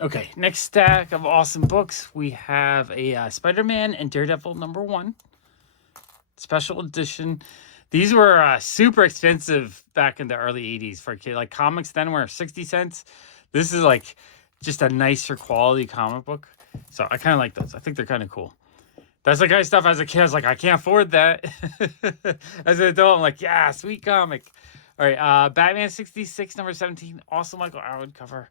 Okay, next stack of awesome books. We have a Spider-Man and Daredevil #1. Special edition. These were super expensive back in the early 80s for a kid. Like comics then were 60 cents. This is like just a nicer quality comic book. So I kind of like those. I think they're kind of cool. That's the kind of stuff as a kid, I was like, I can't afford that. As an adult, I'm like, yeah, sweet comic. All right, Batman 66 #17. Also Michael Howard cover.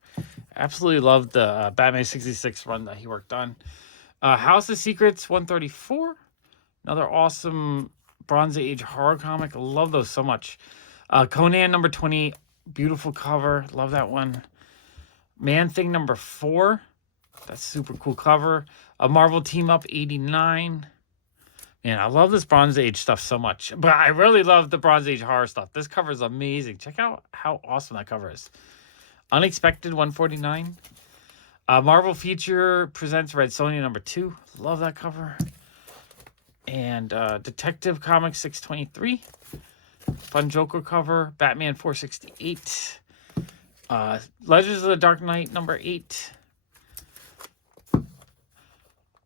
Absolutely loved the Batman 66 run that he worked on. House of Secrets 134. Another awesome Bronze Age horror comic. I love those so much. Conan #20. Beautiful cover. Love that one. Man Thing #4. That's super cool cover. A Marvel Team Up 89. Man, I love this Bronze Age stuff so much. But I really love the Bronze Age horror stuff. This cover is amazing. Check out how awesome that cover is. Unexpected 149. Marvel Feature presents Red Sonja #2. Love that cover. And Detective Comics 623. Fun Joker cover. Batman 468. Legends of the Dark Knight #8.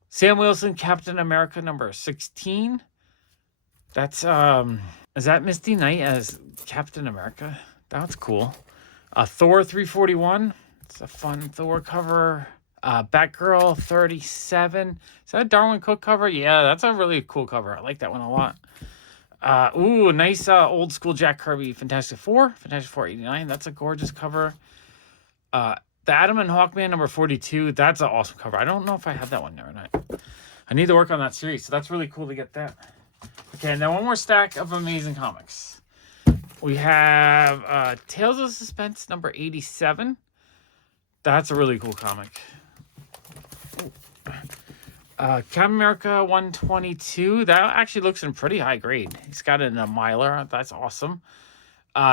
Sam Wilson, Captain America #16. That's, is that Misty Knight as Captain America? That's cool. Thor 341. It's a fun Thor cover. Batgirl 37. Is that a Darwin Cook cover? Yeah, that's a really cool cover. I like that one a lot. Ooh, nice old school Jack Kirby Fantastic Four. Fantastic Four 89. That's a gorgeous cover. The Atom and Hawkman #42. That's an awesome cover. I don't know if I have that one there or not. I need to work on that series, so that's really cool to get that. Okay, now one more stack of amazing comics. We have Tales of Suspense #87. That's a really cool comic. Captain America 122. That actually looks in pretty high grade. He's got it in a Mylar. That's awesome.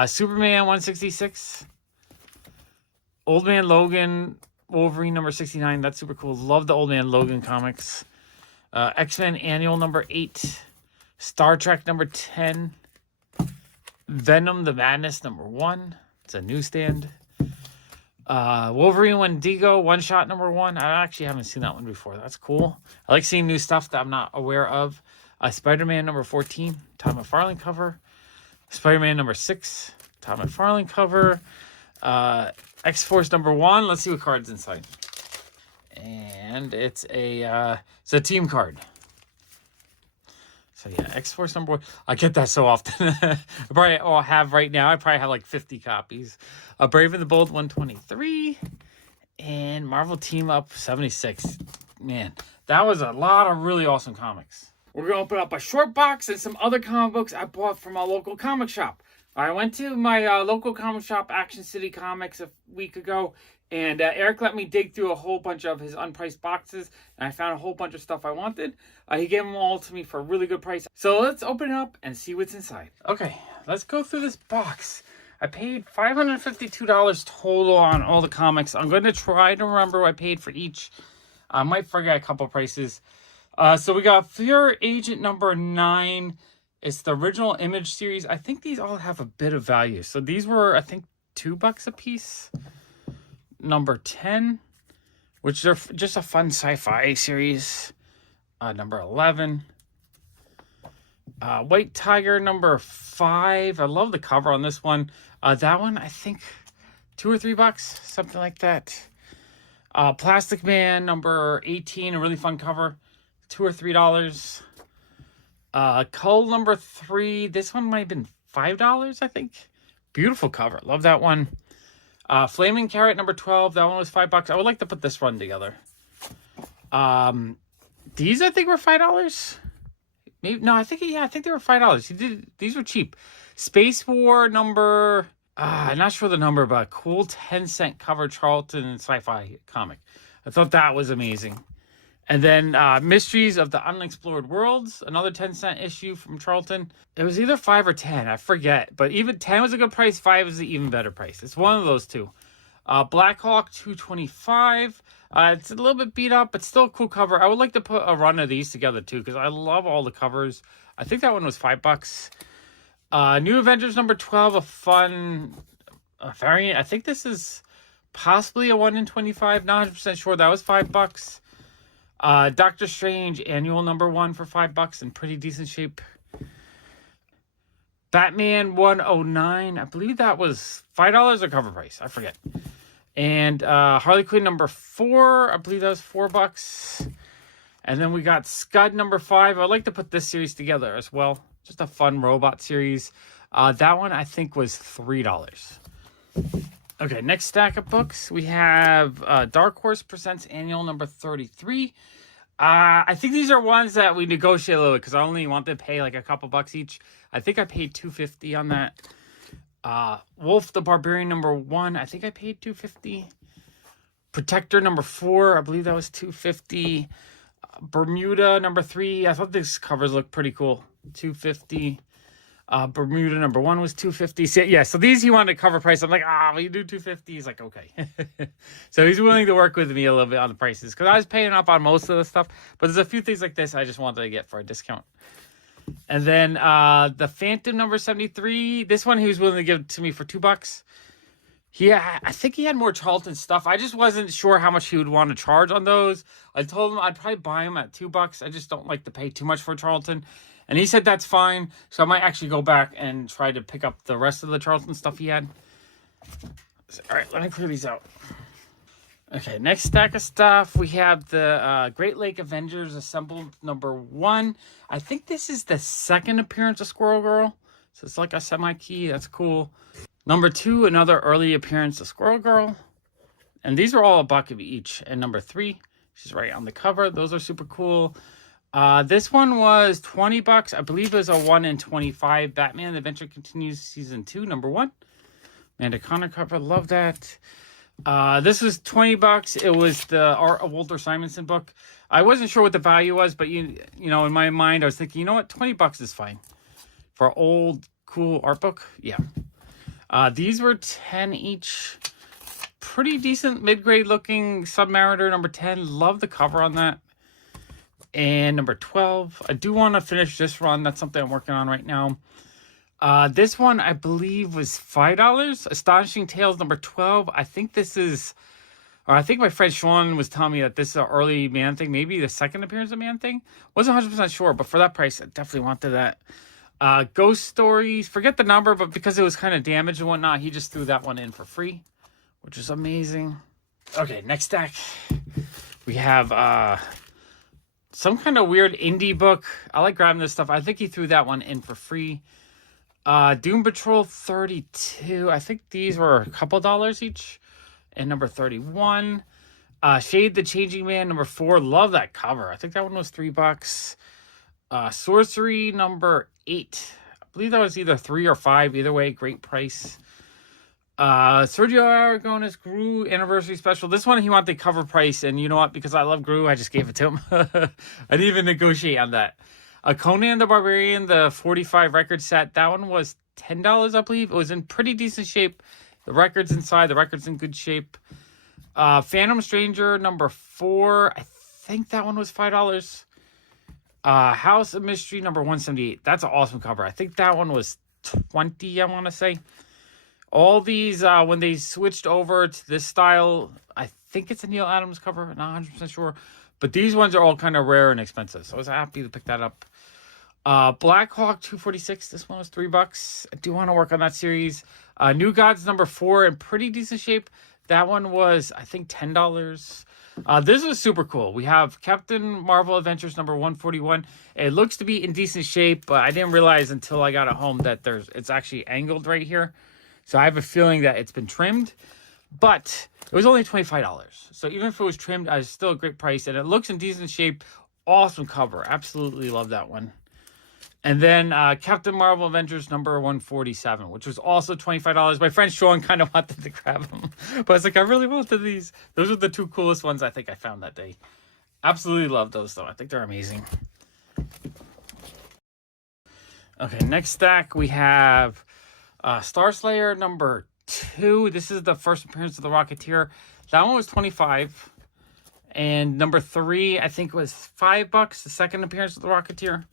Superman 166. Old Man Logan Wolverine #69. That's super cool. Love the Old Man Logan comics. X-Men Annual #8. Star Trek #10. Venom the Madness #1. It's a newsstand. Wolverine Wendigo one shot #1. I actually haven't seen that one before. That's cool. I like seeing new stuff that I'm not aware of. Spider-Man #14. Todd McFarlane cover. Spider-Man #6. Todd McFarlane cover. X-Force #1. Let's see what card's inside. And it's a team card. So yeah, X-Force #1. I get that so often. I probably have right now. I probably have like 50 copies. Brave and the Bold 123. And Marvel Team Up 76. Man, that was a lot of really awesome comics. We're going to open up a short box and some other comic books I bought from a local comic shop. I went to my local comic shop, Action City Comics, a week ago. And Eric let me dig through a whole bunch of his unpriced boxes. And I found a whole bunch of stuff I wanted. He gave them all to me for a really good price. So let's open it up and see what's inside. Okay, let's go through this box. I paid $552 total on all the comics. I'm going to try to remember what I paid for each. I might forget a couple prices. So we got Fear Agent #9. It's the original Image series. I think these all have a bit of value. So these were, I think, $2 a piece. #10, which are just a fun sci-fi series. #11. White Tiger #5. I love the cover on this one. That one, I think, $2 or $3, something like that. Plastic Man #18, a really fun cover, $2 or $3. Cull #3. This one might have been $5, I think. Beautiful cover. Love that one. Flaming Carrot #12. That one was $5. I would like to put this run together. These I think were $5. Maybe no. I think they were $5. These were cheap. Space War I'm not sure the number, but a cool 10-cent cover Charlton sci-fi comic. I thought that was amazing. And then Mysteries of the Unexplored Worlds, another 10-cent issue from Charlton. It was either 5 or 10, I forget. But even 10 was a good price, 5 was the even better price. It's one of those two. Black Hawk 225. It's a little bit beat up, but still a cool cover. I would like to put a run of these together too, because I love all the covers. I think that one was $5. New Avengers #12, a fun variant. I think this is possibly a 1 in 25. Not 100% sure. That was $5. Doctor Strange Annual #1 for $5 in pretty decent shape. Batman 109. I believe that was $5 or cover price. I forget. And Harley Quinn #4. I believe that was $4. And then we got Scud #5. I'd like to put this series together as well. Just a fun robot series. That one I think was $3. Okay, next stack of books. We have Dark Horse Presents Annual #33. I think these are ones that we negotiate a little bit because I only want to pay like a couple bucks each. I think I paid $250 on that. Wolf the Barbarian #1. I think I paid $250. Protector #4. I believe that was $250. Bermuda #3. I thought these covers looked pretty cool. $250. Bermuda number 1 was $250. So, yeah, so these he wanted to cover price. I'm like, will you do $250? He's like, okay. So he's willing to work with me a little bit on the prices because I was paying up on most of the stuff. But there's a few things like this I just wanted to get for a discount. And then the Phantom number 73. This one he was willing to give to me for $2. I think he had more Charlton stuff. I just wasn't sure how much he would want to charge on those. I told him I'd probably buy them at $2. I just don't like to pay too much for Charlton. And he said that's fine. So I might actually go back and try to pick up the rest of the Charlton stuff he had. All right, let me clear these out. Okay, next stack of stuff. We have the Great Lake Avengers Assembled number 1. I think this is the second appearance of Squirrel Girl. So it's like a semi-key. That's cool. Number 2, another early appearance of Squirrel Girl. And these are all $1 each. And number 3, she's right on the cover. Those are super cool. This one was $20. I believe it was a 1 in 25. Batman Adventure Continues Season 2, number 1. Amanda Connor cover. Love that. This was $20. It was the Art of Walter Simonson book. I wasn't sure what the value was, but you know, in my mind, I was thinking, you know what, $20 is fine for an old, cool art book. Yeah. These were 10 each. Pretty decent mid-grade looking Submariner number 10. Love the cover on that. And number 12. I do want to finish this run. That's something I'm working on right now. This one, I believe, was $5. Astonishing Tales number 12. I think this is... Or I think my friend Sean was telling me that this is an early Man-Thing. Maybe the second appearance of Man-Thing. Wasn't 100% sure, but for that price, I definitely wanted that. Ghost Stories. Forget the number, but because it was kind of damaged and whatnot, he just threw that one in for free, which is amazing. Okay, next stack. We have some kind of weird indie book. I like grabbing this stuff. I think he threw that one in for free. Doom Patrol 32. I think these were a couple dollars each. And number 31. Shade the Changing Man number 4. Love that cover. I think that one was $3. Sorcery number 8. I believe that was either 3 or 5. Either way, great price. Sergio Aragonis Gru Anniversary Special. This one he wanted the cover price, and you know what? Because I love Gru, I just gave it to him. I didn't even negotiate on that. Conan the Barbarian, the 45 record set. That one was $10, I believe. It was in pretty decent shape. The record's inside. The record's in good shape. Phantom Stranger number 4. I think that one was $5. House of Mystery number 178. That's an awesome cover. I think that one was $20, I want to say. All these, when they switched over to this style, I think it's a Neil Adams cover. Not 100% sure. But these ones are all kind of rare and expensive. So I was happy to pick that up. Black Hawk 246. This one was $3. I do want to work on that series. New Gods number 4 in pretty decent shape. That one was, I think, $10. This is super cool. We have Captain Marvel Adventures number 141. It looks to be in decent shape, but I didn't realize until I got it home that it's actually angled right here. So I have a feeling that it's been trimmed. But it was only $25. So even if it was trimmed, it's still a great price. And it looks in decent shape. Awesome cover. Absolutely love that one. And then Captain Marvel Avengers number 147, which was also $25. My friend Sean kind of wanted to grab them. But I was like, I really wanted these. Those are the 2 coolest ones I think I found that day. Absolutely love those, though. I think they're amazing. Okay, next stack we have Star Slayer number 2. This is the first appearance of the Rocketeer. That one was $25. And number 3, I think, was $5. The second appearance of the Rocketeer.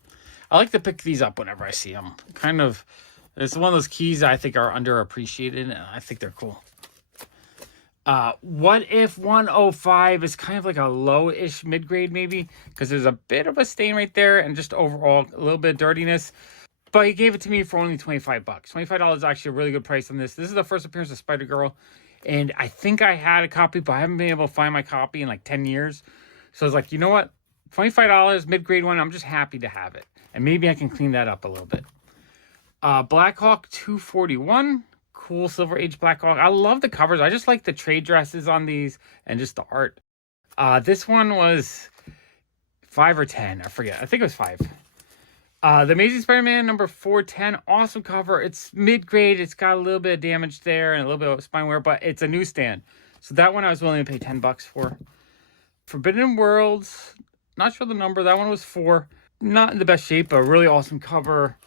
I like to pick these up whenever I see them. Kind of, it's one of those keys I think are underappreciated, and I think they're cool. What If 105 is kind of like a low-ish mid-grade maybe, because there's a bit of a stain right there, and just overall a little bit of dirtiness. But he gave it to me for only $25. $25 is actually a really good price on this. This is the first appearance of Spider-Girl, and I think I had a copy, but I haven't been able to find my copy in like 10 years. So I was like, you know what? $25, mid-grade one, I'm just happy to have it. And maybe I can clean that up a little bit. Black Hawk 241. Cool Silver Age Black Hawk. I love the covers. I just like the trade dresses on these and just the art. This one was 5 or 10. I forget. I think it was 5. The Amazing Spider-Man number 410. Awesome cover. It's mid-grade. It's got a little bit of damage there and a little bit of spine wear, but it's a newsstand. So that one I was willing to pay $10 for. Forbidden Worlds. Not sure the number. That one was 4. Not in the best shape, but a really awesome cover.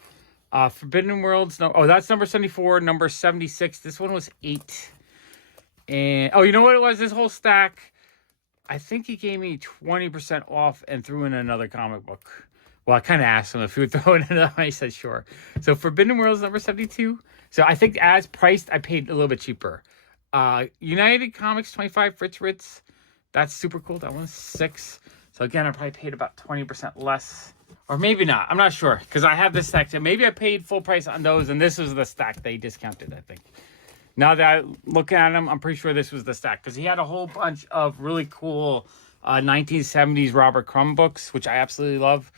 Forbidden Worlds. No, oh, that's number 74. Number 76. This one was 8. And oh, you know what it was? This whole stack, I think he gave me 20% off and threw in another comic book. Well, I kind of asked him if he would throw in another. He said sure. So Forbidden Worlds number 72. So I think as priced, I paid a little bit cheaper. United Comics 25 Fritz Ritz. That's super cool. That one's 6. So again, I probably paid about 20% less. Or maybe not. I'm not sure. Because I have this stack. Maybe I paid full price on those. And this was the stack they discounted, I think. Now that I look at him, I'm pretty sure this was the stack. Because he had a whole bunch of really cool 1970s Robert Crumb books. Which I absolutely love.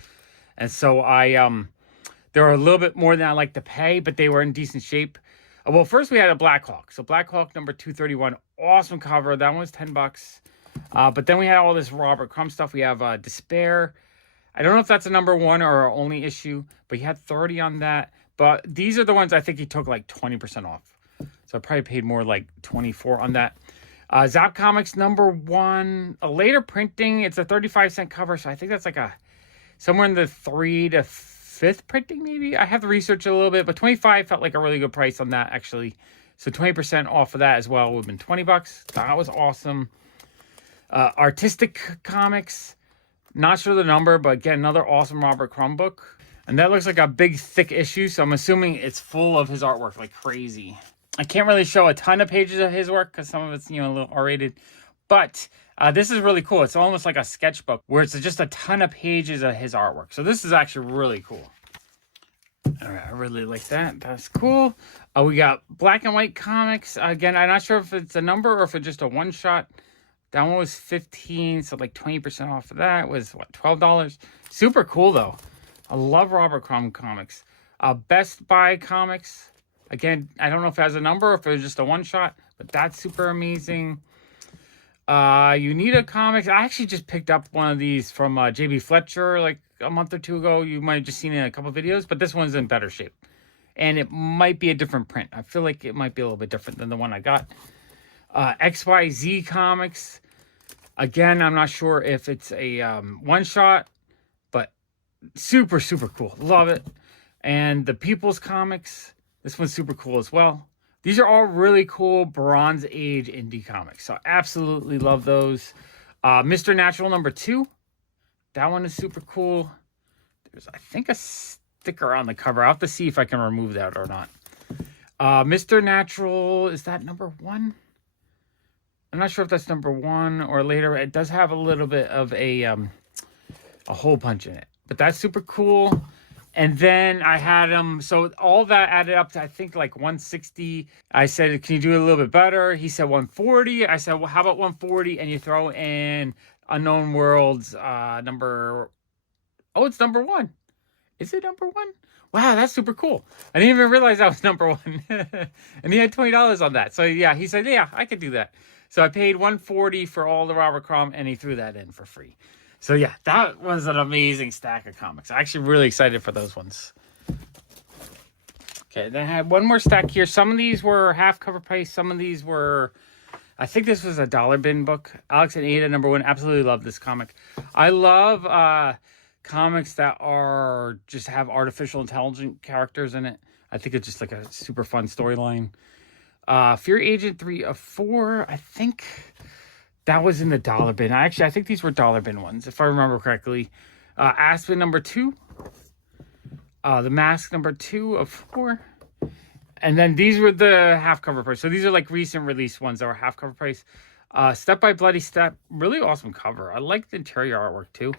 And so they were a little bit more than I like to pay. But they were in decent shape. Well, first we had a Black Hawk. So Black Hawk number 231. Awesome cover. That one was $10. But then we had all this Robert Crumb stuff. We have Despair. I don't know if that's a number 1 or our only issue, but he had 30 on that. But these are the ones I think he took like 20% off. So I probably paid more like 24 on that. Zap Comics number 1, a later printing. It's a 35-cent cover, so I think that's like somewhere in the 3 to 5th printing maybe. I have to research it a little bit, but 25 felt like a really good price on that actually. So 20% off of that as well would have been $20. That was awesome. Artistic Comics. Not sure the number, but again, another awesome Robert Crumb book. And that looks like a big, thick issue, so I'm assuming it's full of his artwork like crazy. I can't really show a ton of pages of his work because some of it's, a little R-rated. But this is really cool. It's almost like a sketchbook where it's just a ton of pages of his artwork. So this is actually really cool. All right, I really like that. That's cool. We got Black and White Comics. Again, I'm not sure if it's a number or if it's just a one-shot. That one was 15, so like 20% off of that was, what, $12? Super cool, though. I love Robert Crumb comics. Best Buy Comics. Again, I don't know if it has a number or if it was just a one-shot, but that's super amazing. Unita Comics. I actually just picked up one of these from J.B. Fletcher like a month or two ago. You might have just seen it in a couple videos, but this one's in better shape. And it might be a different print. I feel like it might be a little bit different than the one I got. XYZ Comics. Again, I'm not sure if it's a one-shot, but super, super cool. Love it. And the People's Comics. This one's super cool as well. These are all really cool Bronze Age indie comics. So absolutely love those. Mr. Natural number 2. That one is super cool. There's, I think, a sticker on the cover. I'll have to see if I can remove that or not. Mr. Natural, is that number 1? I'm not sure if that's number 1 or later. It does have a little bit of a hole punch in it. But that's super cool. And then I had him, so all that added up to, I think, like 160. I said, can you do it a little bit better? He said 140. I said, well, how about 140? And you throw in Unknown Worlds number... Oh, it's number 1. Is it number 1? Wow, that's super cool. I didn't even realize that was number 1. And he had $20 on that. So, yeah, he said, yeah, I could do that. So I paid $140 for all the Robert Crumb, and he threw that in for free. So, yeah, that was an amazing stack of comics. I'm actually really excited for those ones. Okay, then I had one more stack here. Some of these were half cover price. Some of these were... I think this was a dollar bin book. Alex and Ada, number 1. Absolutely love this comic. I love comics that are just have artificial intelligent characters in it. I think it's just like a super fun storyline. Fear Agent 3 of 4. I think... that was in the dollar bin. I think these were dollar bin ones, if I remember correctly. Aspen number 2. The Mask number 2 of 4. And then these were the half cover price. So these are like recent release ones that were half cover price. Step by Bloody Step. Really awesome cover. I like the interior artwork too.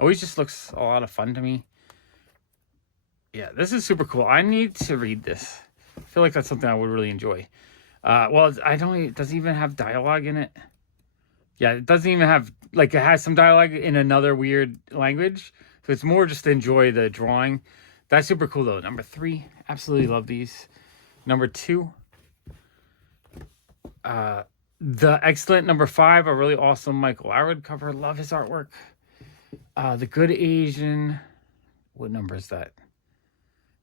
Always just looks a lot of fun to me. Yeah, this is super cool. I need to read this. I feel like that's something I would really enjoy. Well, it doesn't even have dialogue in it. Yeah, it doesn't even have, like, it has some dialogue in another weird language. So it's more just to enjoy the drawing. That's super cool, though. Number 3, absolutely love these. Number 2, the excellent number 5, a really awesome Michael Arwood cover. Love his artwork. The Good Asian, what number is that?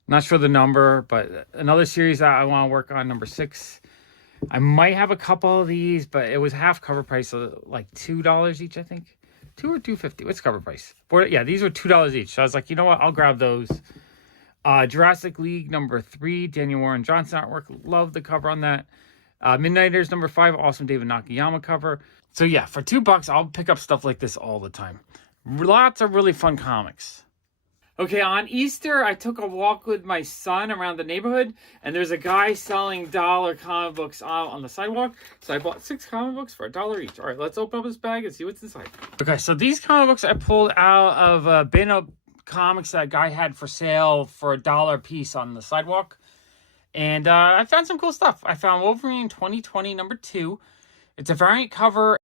Not sure the number, but another series that I want to work on, number 6. I might have a couple of these, but it was half cover price, so like $2 each, I think. $2 or $2.50. What's cover price? Yeah, these were $2 each. So I was like, you know what? I'll grab those. Jurassic League number 3, Daniel Warren Johnson artwork. Love the cover on that. Midnighters number 5, awesome David Nakayama cover. So yeah, for $2, I'll pick up stuff like this all the time. Lots of really fun comics. Okay, on Easter, I took a walk with my son around the neighborhood, and there's a guy selling dollar comic books on the sidewalk. So I bought 6 comic books for $1 each. All right, let's open up this bag and see what's inside. Okay, so these comic books I pulled out of a bin of comics that guy had for sale for $1 a piece on the sidewalk. And I found some cool stuff. I found Wolverine 2020 number 2. It's a variant cover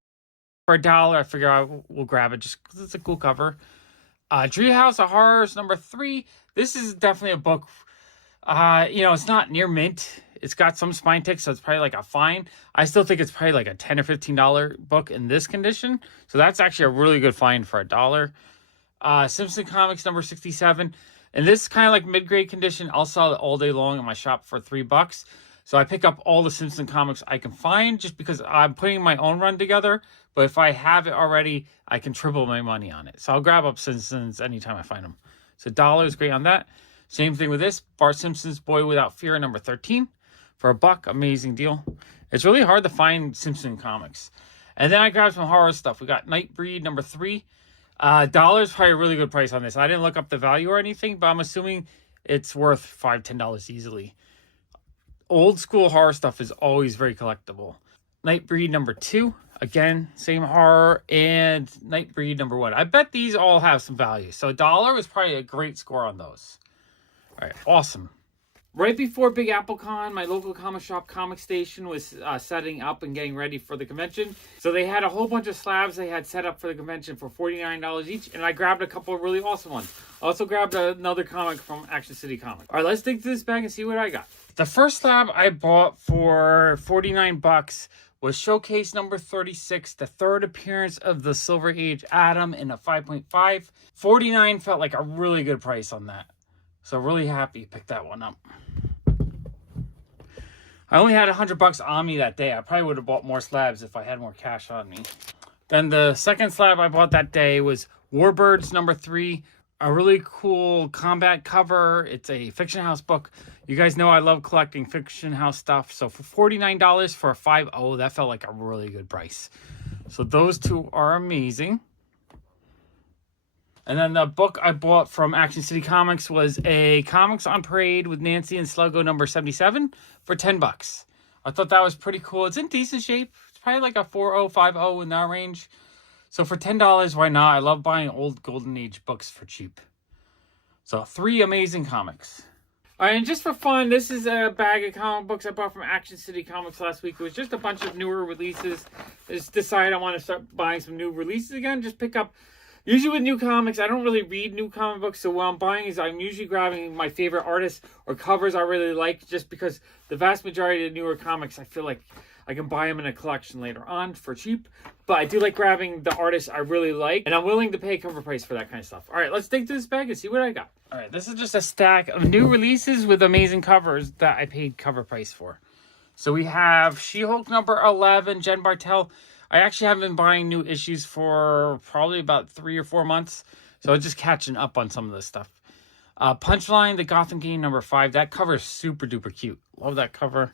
for $1. I figure I will grab it just because it's a cool cover. Treehouse of Horrors number 3. This is definitely a book. It's not near mint. It's got some spine ticks, so it's probably like a fine. I still think it's probably like a $10 or $15 book in this condition. So that's actually a really good find for $1. Simpson Comics number 67. And this kind of like mid-grade condition. I'll sell it all day long in my shop for $3. So I pick up all the Simpson comics I can find just because I'm putting my own run together. But if I have it already, I can triple my money on it. So I'll grab up Simpsons anytime I find them. So $1 is great on that. Same thing with this. Bart Simpson's Boy Without Fear number 13 for $1. Amazing deal. It's really hard to find Simpson comics. And then I grabbed some horror stuff. We got Nightbreed number 3. $1 is probably a really good price on this. I didn't look up the value or anything, but I'm assuming it's worth $5, $10 easily. Old school horror stuff is always very collectible. Nightbreed number 2. Again, same horror. And Nightbreed number 1. I bet these all have some value. So $1 was probably a great score on those. All right, awesome. Right before Big Apple Con, my local comic shop, Comic Station, was setting up and getting ready for the convention. So they had a whole bunch of slabs they had set up for the convention for $49 each. And I grabbed a couple of really awesome ones. I also grabbed another comic from Action City Comics. All right, let's dig through this bag and see what I got. The first slab I bought for $49 was Showcase number 36, the third appearance of the Silver Age Atom in a 5.5. $49 felt like a really good price on that. So really happy to pick that one up. I only had $100 on me that day. I probably would have bought more slabs if I had more cash on me. Then the second slab I bought that day was Warbirds number 3. A really cool combat cover. It's a Fiction House book. You guys know I love collecting Fiction House stuff. So for $49 for a 5.0, that felt like a really good price. So those two are amazing. And then the book I bought from Action City Comics was a Comics on Parade with Nancy and Sluggo number 77 for $10. I thought that was pretty cool. It's in decent shape. It's probably like a 4.0, 5.0 in that range. So for $10, why not? I love buying old Golden Age books for cheap. So 3 amazing comics. All right, and just for fun, this is a bag of comic books I bought from Action City Comics last week. It was just a bunch of newer releases. I just decided I want to start buying some new releases again. Just pick up. Usually with new comics, I don't really read new comic books, so what I'm buying is I'm usually grabbing my favorite artists or covers I really like, just because the vast majority of the newer comics, I feel like I can buy them in a collection later on for cheap. But I do like grabbing the artists I really like, and I'm willing to pay cover price for that kind of stuff. All right, let's dig through this bag and see what I got. All right, this is just a stack of new releases with amazing covers that I paid cover price for. So we have She-Hulk number 11, Jen Bartel. I actually haven't been buying new issues for probably about 3 or 4 months. So I'm just catching up on some of this stuff. Punchline, the Gotham Game number 5. That cover is super duper cute. Love that cover.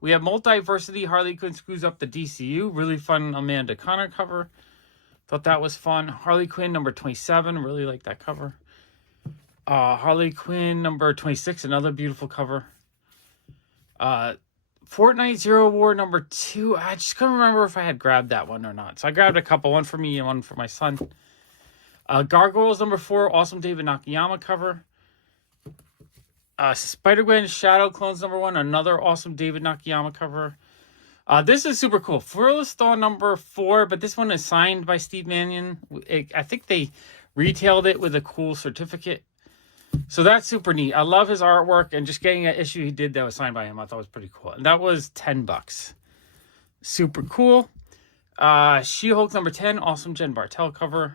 We have Multiversity, Harley Quinn Screws Up the DCU. Really fun Amanda Conner cover. Thought that was fun. Harley Quinn number 27. Really like that cover. Harley Quinn number 26. Another beautiful cover. Fortnite Zero War number 2. I just couldn't remember if I had grabbed that one or not. So I grabbed a couple. One for me and one for my son. Gargoyles number 4. Awesome David Nakayama cover. Spider-Gwen Shadow Clones number 1. Another awesome David Nakayama cover. This is super cool. Fearless Dawn number 4. But this one is signed by Steve Mannion. I think they retailed it with a cool certificate. So that's super neat. I love his artwork, and just getting an issue he did that was signed by him, I thought was pretty cool. And that was $10. Super cool. She-Hulk number 10, awesome Jen Bartel cover.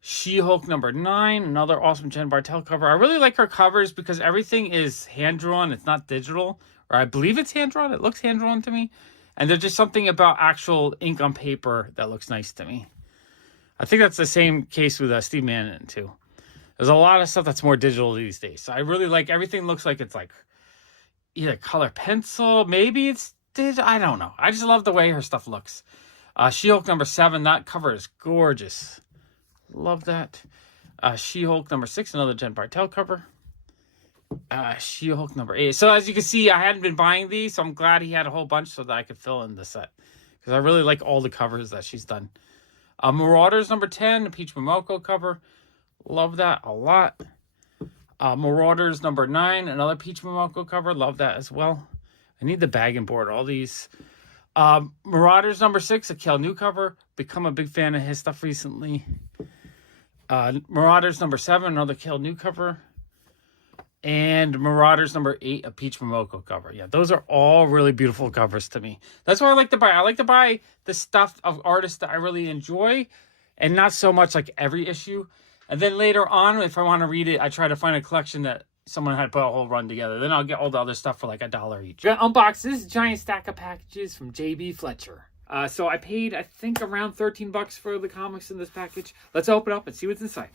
She-Hulk number 9, another awesome Jen Bartel cover. I really like her covers because everything is hand-drawn. It's not digital. Or I believe it's hand-drawn. It looks hand-drawn to me. And there's just something about actual ink on paper that looks nice to me. I think that's the same case with Steve Mannion, too. There's a lot of stuff that's more digital these days. So I really like everything. Looks like it's like either color pencil, maybe it's digital. I don't know. I just love the way her stuff looks. She-Hulk number 7. That cover is gorgeous. Love that. She-Hulk number 6, another Jen Bartel cover. She-Hulk number 8. So as you can see, I hadn't been buying these, so I'm glad he had a whole bunch so that I could fill in the set. Because I really like all the covers that she's done. Marauders number 10, a Peach Momoko cover. Love that a lot. Marauders number 9, another Peach Momoko cover. Love that as well. I need the bag and board, all these. Marauders number 6, a Kael Ngu cover. Become a big fan of his stuff recently. Marauders number 7, another Kael Ngu cover. And Marauders number 8, a Peach Momoko cover. Yeah, those are all really beautiful covers to me. That's what I like to buy. I like to buy the stuff of artists that I really enjoy and not so much like every issue. And then later on, if I want to read it, I try to find a collection that someone had put a whole run together. Then I'll get all the other stuff for like $1 each. I'm gonna unbox this giant stack of packages from JB Fletcher. So I paid, I think, around 13 bucks for the comics in this package. Let's open up and see what's inside.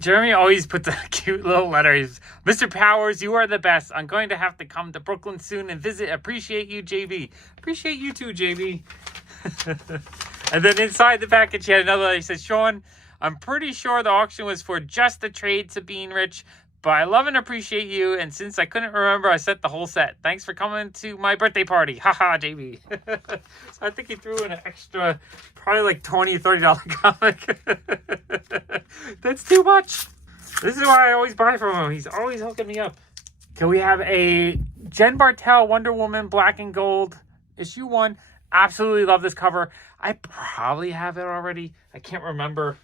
Jeremy always puts the cute little letters. Mr. Powers, you are the best. I'm going to have to come to Brooklyn soon and visit. Appreciate you, JB. Appreciate you too, JB. And then inside the package, he had another letter. He says, Sean, I'm pretty sure the auction was for just the trade to being rich, but I love and appreciate you. And since I couldn't remember, I sent the whole set. Thanks for coming to my birthday party. Haha, JB. So I think he threw in an extra, probably like $20, $30 comic. That's too much. This is why I always buy from him. He's always hooking me up. Okay, we have a Jen Bartel Wonder Woman Black and Gold issue 1. Absolutely love this cover. I probably have it already. I can't remember.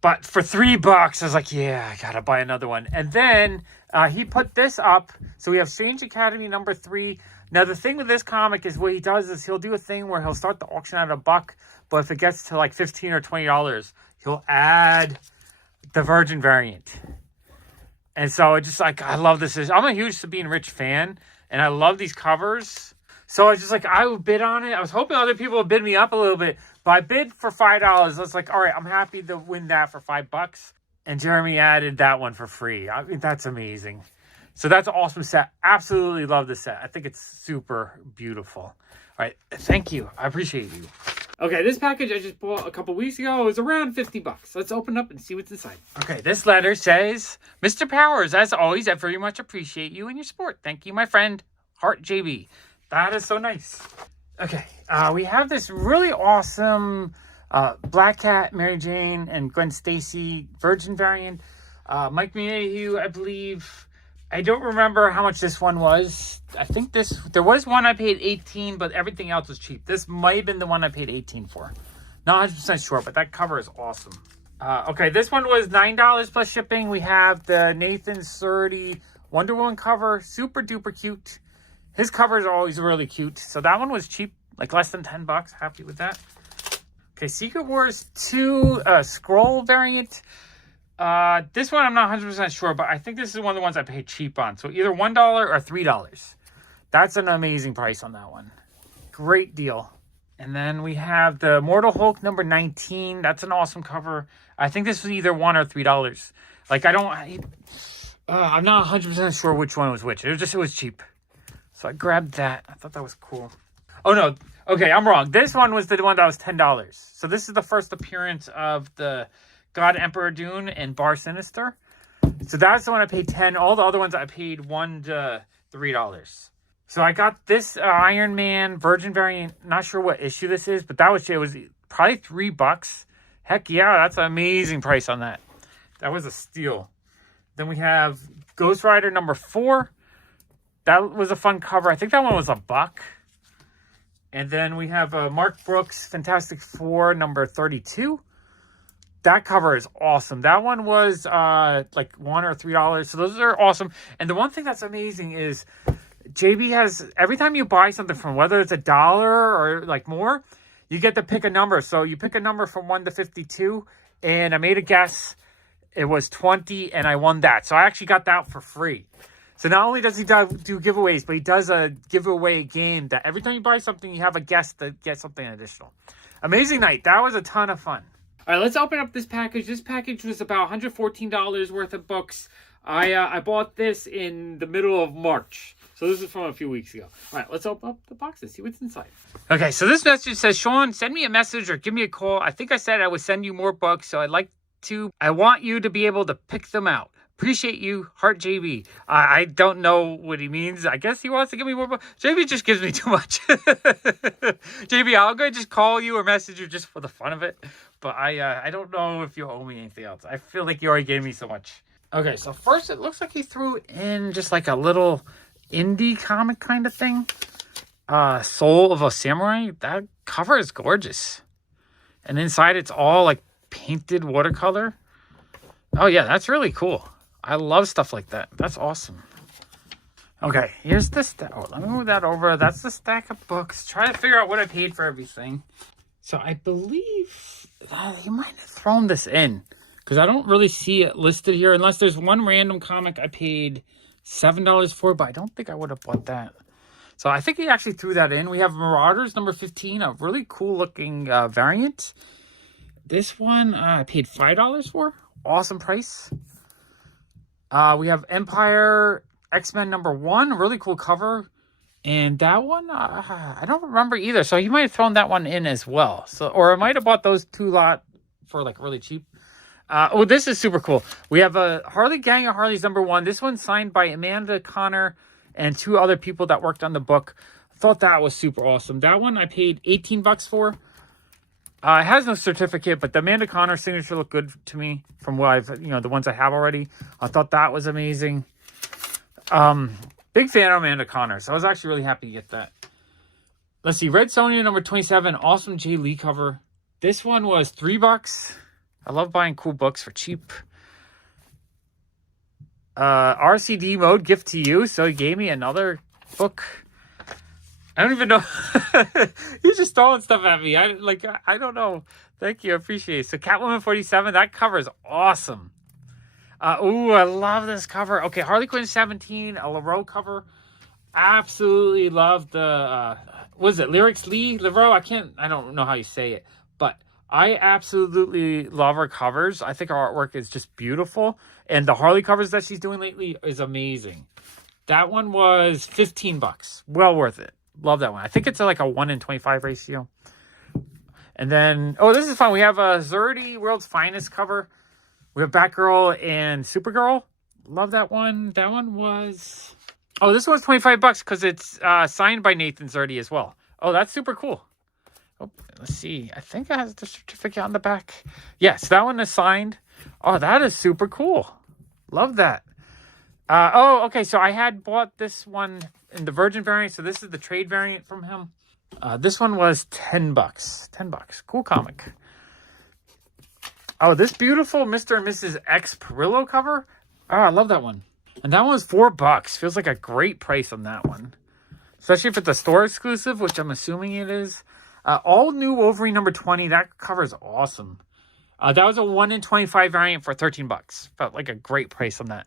But for $3, I was like, yeah, I gotta buy another one. And then he put this up. So we have Strange Academy number 3. Now, the thing with this comic is what he does is he'll do a thing where he'll start the auction at $1, but if it gets to like $15 or $20, he'll add the Virgin variant. And so it's just like, I love this. I'm a huge Sabine Rich fan, and I love these covers. So I was just like, I would bid on it. I was hoping other people would bid me up a little bit, but I bid for $5. I was like, all right, I'm happy to win that for $5. And Jeremy added that one for free. I mean, that's amazing. So that's an awesome set. Absolutely love this set. I think it's super beautiful. All right, thank you. I appreciate you. Okay, this package I just bought a couple weeks ago. It was around $50. Let's open up and see what's inside. Okay, this letter says, Mr. Powers, as always, I very much appreciate you and your support. Thank you, my friend, Heart JB. That is so nice. Okay, we have this really awesome Black Cat, Mary Jane, and Gwen Stacy Virgin variant. Mike Mayhew, I believe. I don't remember how much this one was. I think there was one I paid $18, but everything else was cheap. This might have been the one I paid $18 for. Not 100% sure, but that cover is awesome. Okay, this one was $9 plus shipping. We have the Nathan Surdy Wonder Woman cover. Super duper cute. His covers are always really cute. So that one was cheap, like less than $10. Happy with that. Okay, Secret Wars 2 scroll variant. This one I'm not 100% sure, but I think this is one of the ones I paid cheap on. So either $1 or $3. That's an amazing price on that one. Great deal. And then we have the Mortal Hulk number 19. That's an awesome cover. I think this was either $1 or $3. Like I'm not 100% sure which one was which. It was cheap. So I grabbed that. I thought that was cool. Oh no. Okay, I'm wrong. This one was the one that was $10. So this is the first appearance of the God Emperor Dune and Bar Sinister. So that's the one I paid $10. All the other ones I paid $1 to $3. So I got this Iron Man Virgin variant. Not sure what issue this is, but it was probably $3. Heck yeah, that's an amazing price on that. That was a steal. Then we have Ghost Rider number 4. That was a fun cover. I think that one was $1. And then we have Mark Brooks Fantastic Four number 32. That cover is awesome. That one was like $1 or $3. So those are awesome. And the one thing that's amazing is JB has, every time you buy something from, whether it's $1 or like more, you get to pick a number. So you pick a number from 1 to 52. And I made a guess. It was 20 and I won that. So I actually got that for free. So not only does he do giveaways, but he does a giveaway game that every time you buy something, you have a guess to get something additional. Amazing night. That was a ton of fun. All right, let's open up this package. This package was about $114 worth of books. I bought this in the middle of March. So this is from a few weeks ago. All right, let's open up the box and see what's inside. Okay, so this message says, Sean, send me a message or give me a call. I think I said I would send you more books, so I want you to be able to pick them out. Appreciate you, Heart JB. I don't know what he means. I guess he wants to give me more books. JB just gives me too much. JB, I'll go just call you or message you just for the fun of it. But I don't know if you owe me anything else. I feel like you already gave me so much. Okay, so first it looks like he threw in just like a little indie comic kind of thing. Soul of a Samurai. That cover is gorgeous. And inside it's all like painted watercolor. Oh yeah, that's really cool. I love stuff like that. That's awesome. Okay, here's the stack. Oh, let me move that over. That's the stack of books. Try to figure out what I paid for everything. So I believe you might have thrown this in because I don't really see it listed here unless there's one random comic I paid $7 for, but I don't think I would have bought that. So I think he actually threw that in. We have Marauders number 15, a really cool looking variant. This one I paid $5 for. Awesome price. We have Empire X-Men number 1, really cool cover. And that one, I don't remember either. So you might have thrown that one in as well. So, or I might have bought those two lot for like really cheap. Oh, this is super cool. We have a Harley Gang of Harley's number 1. This one's signed by Amanda Connor and 2 other people that worked on the book. I thought that was super awesome. That one I paid $18 for. It has no certificate, but the Amanda Connor signature looked good to me from what I've, the ones I have already. I thought that was amazing. Big fan of Amanda Connor, so I was actually really happy to get that. Let's see, Red Sonja number 27, awesome Jay Lee cover. This one was $3. I love buying cool books for cheap. RCD mode, gift to you. So he gave me another book. I don't even know. He's just throwing stuff at me. I don't know. Thank you. I appreciate it. So Catwoman 47, that cover is awesome. Ooh, I love this cover. Okay, Harley Quinn 17, a LaRoe cover. Absolutely love the, what is it, Lyrics Lee? LaRoe? I don't know how you say it. But I absolutely love her covers. I think her artwork is just beautiful. And the Harley covers that she's doing lately is amazing. That one was $15. Well worth it. Love that one. I think it's like a 1 in 25 ratio. And then, oh, this is fun. We have a Zerdy World's Finest cover. We have Batgirl and Supergirl. Love that one. That one was... Oh, this one's $25 because it's signed by Nathan Zerdy as well. Oh, that's super cool. Oh, let's see. I think it has the certificate on the back. Yes, that one is signed. Oh, that is super cool. Love that. Oh, okay. So I had bought this one in the Virgin variant. So this is the trade variant from him. This one was $10. $10. Cool comic. Oh, this beautiful Mr. and Mrs. X Perillo cover. Oh, I love that one. And that one was $4. Feels like a great price on that one. Especially if it's a store exclusive, which I'm assuming it is. All new Wolverine number 20. That cover is awesome. That was a 1 in 25 variant for $13. Felt like a great price on that.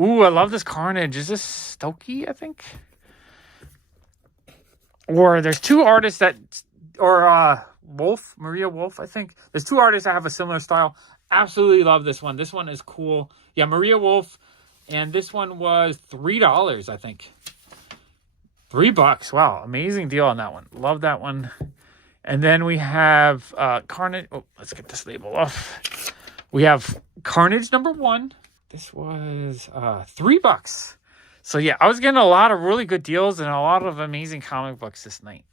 Ooh, I love this Carnage. Is this Stokey, I think? Or there's 2 artists that... Or Wolf, Maria Wolf, I think. There's 2 artists that have a similar style. Absolutely love this one. This one is cool. Yeah, Maria Wolf. And this one was $3, I think. $3. Wow, amazing deal on that one. Love that one. And then we have Carnage. Oh, let's get this label off. We have Carnage number 1. This was $3. So yeah, I was getting a lot of really good deals and a lot of amazing comic books this night.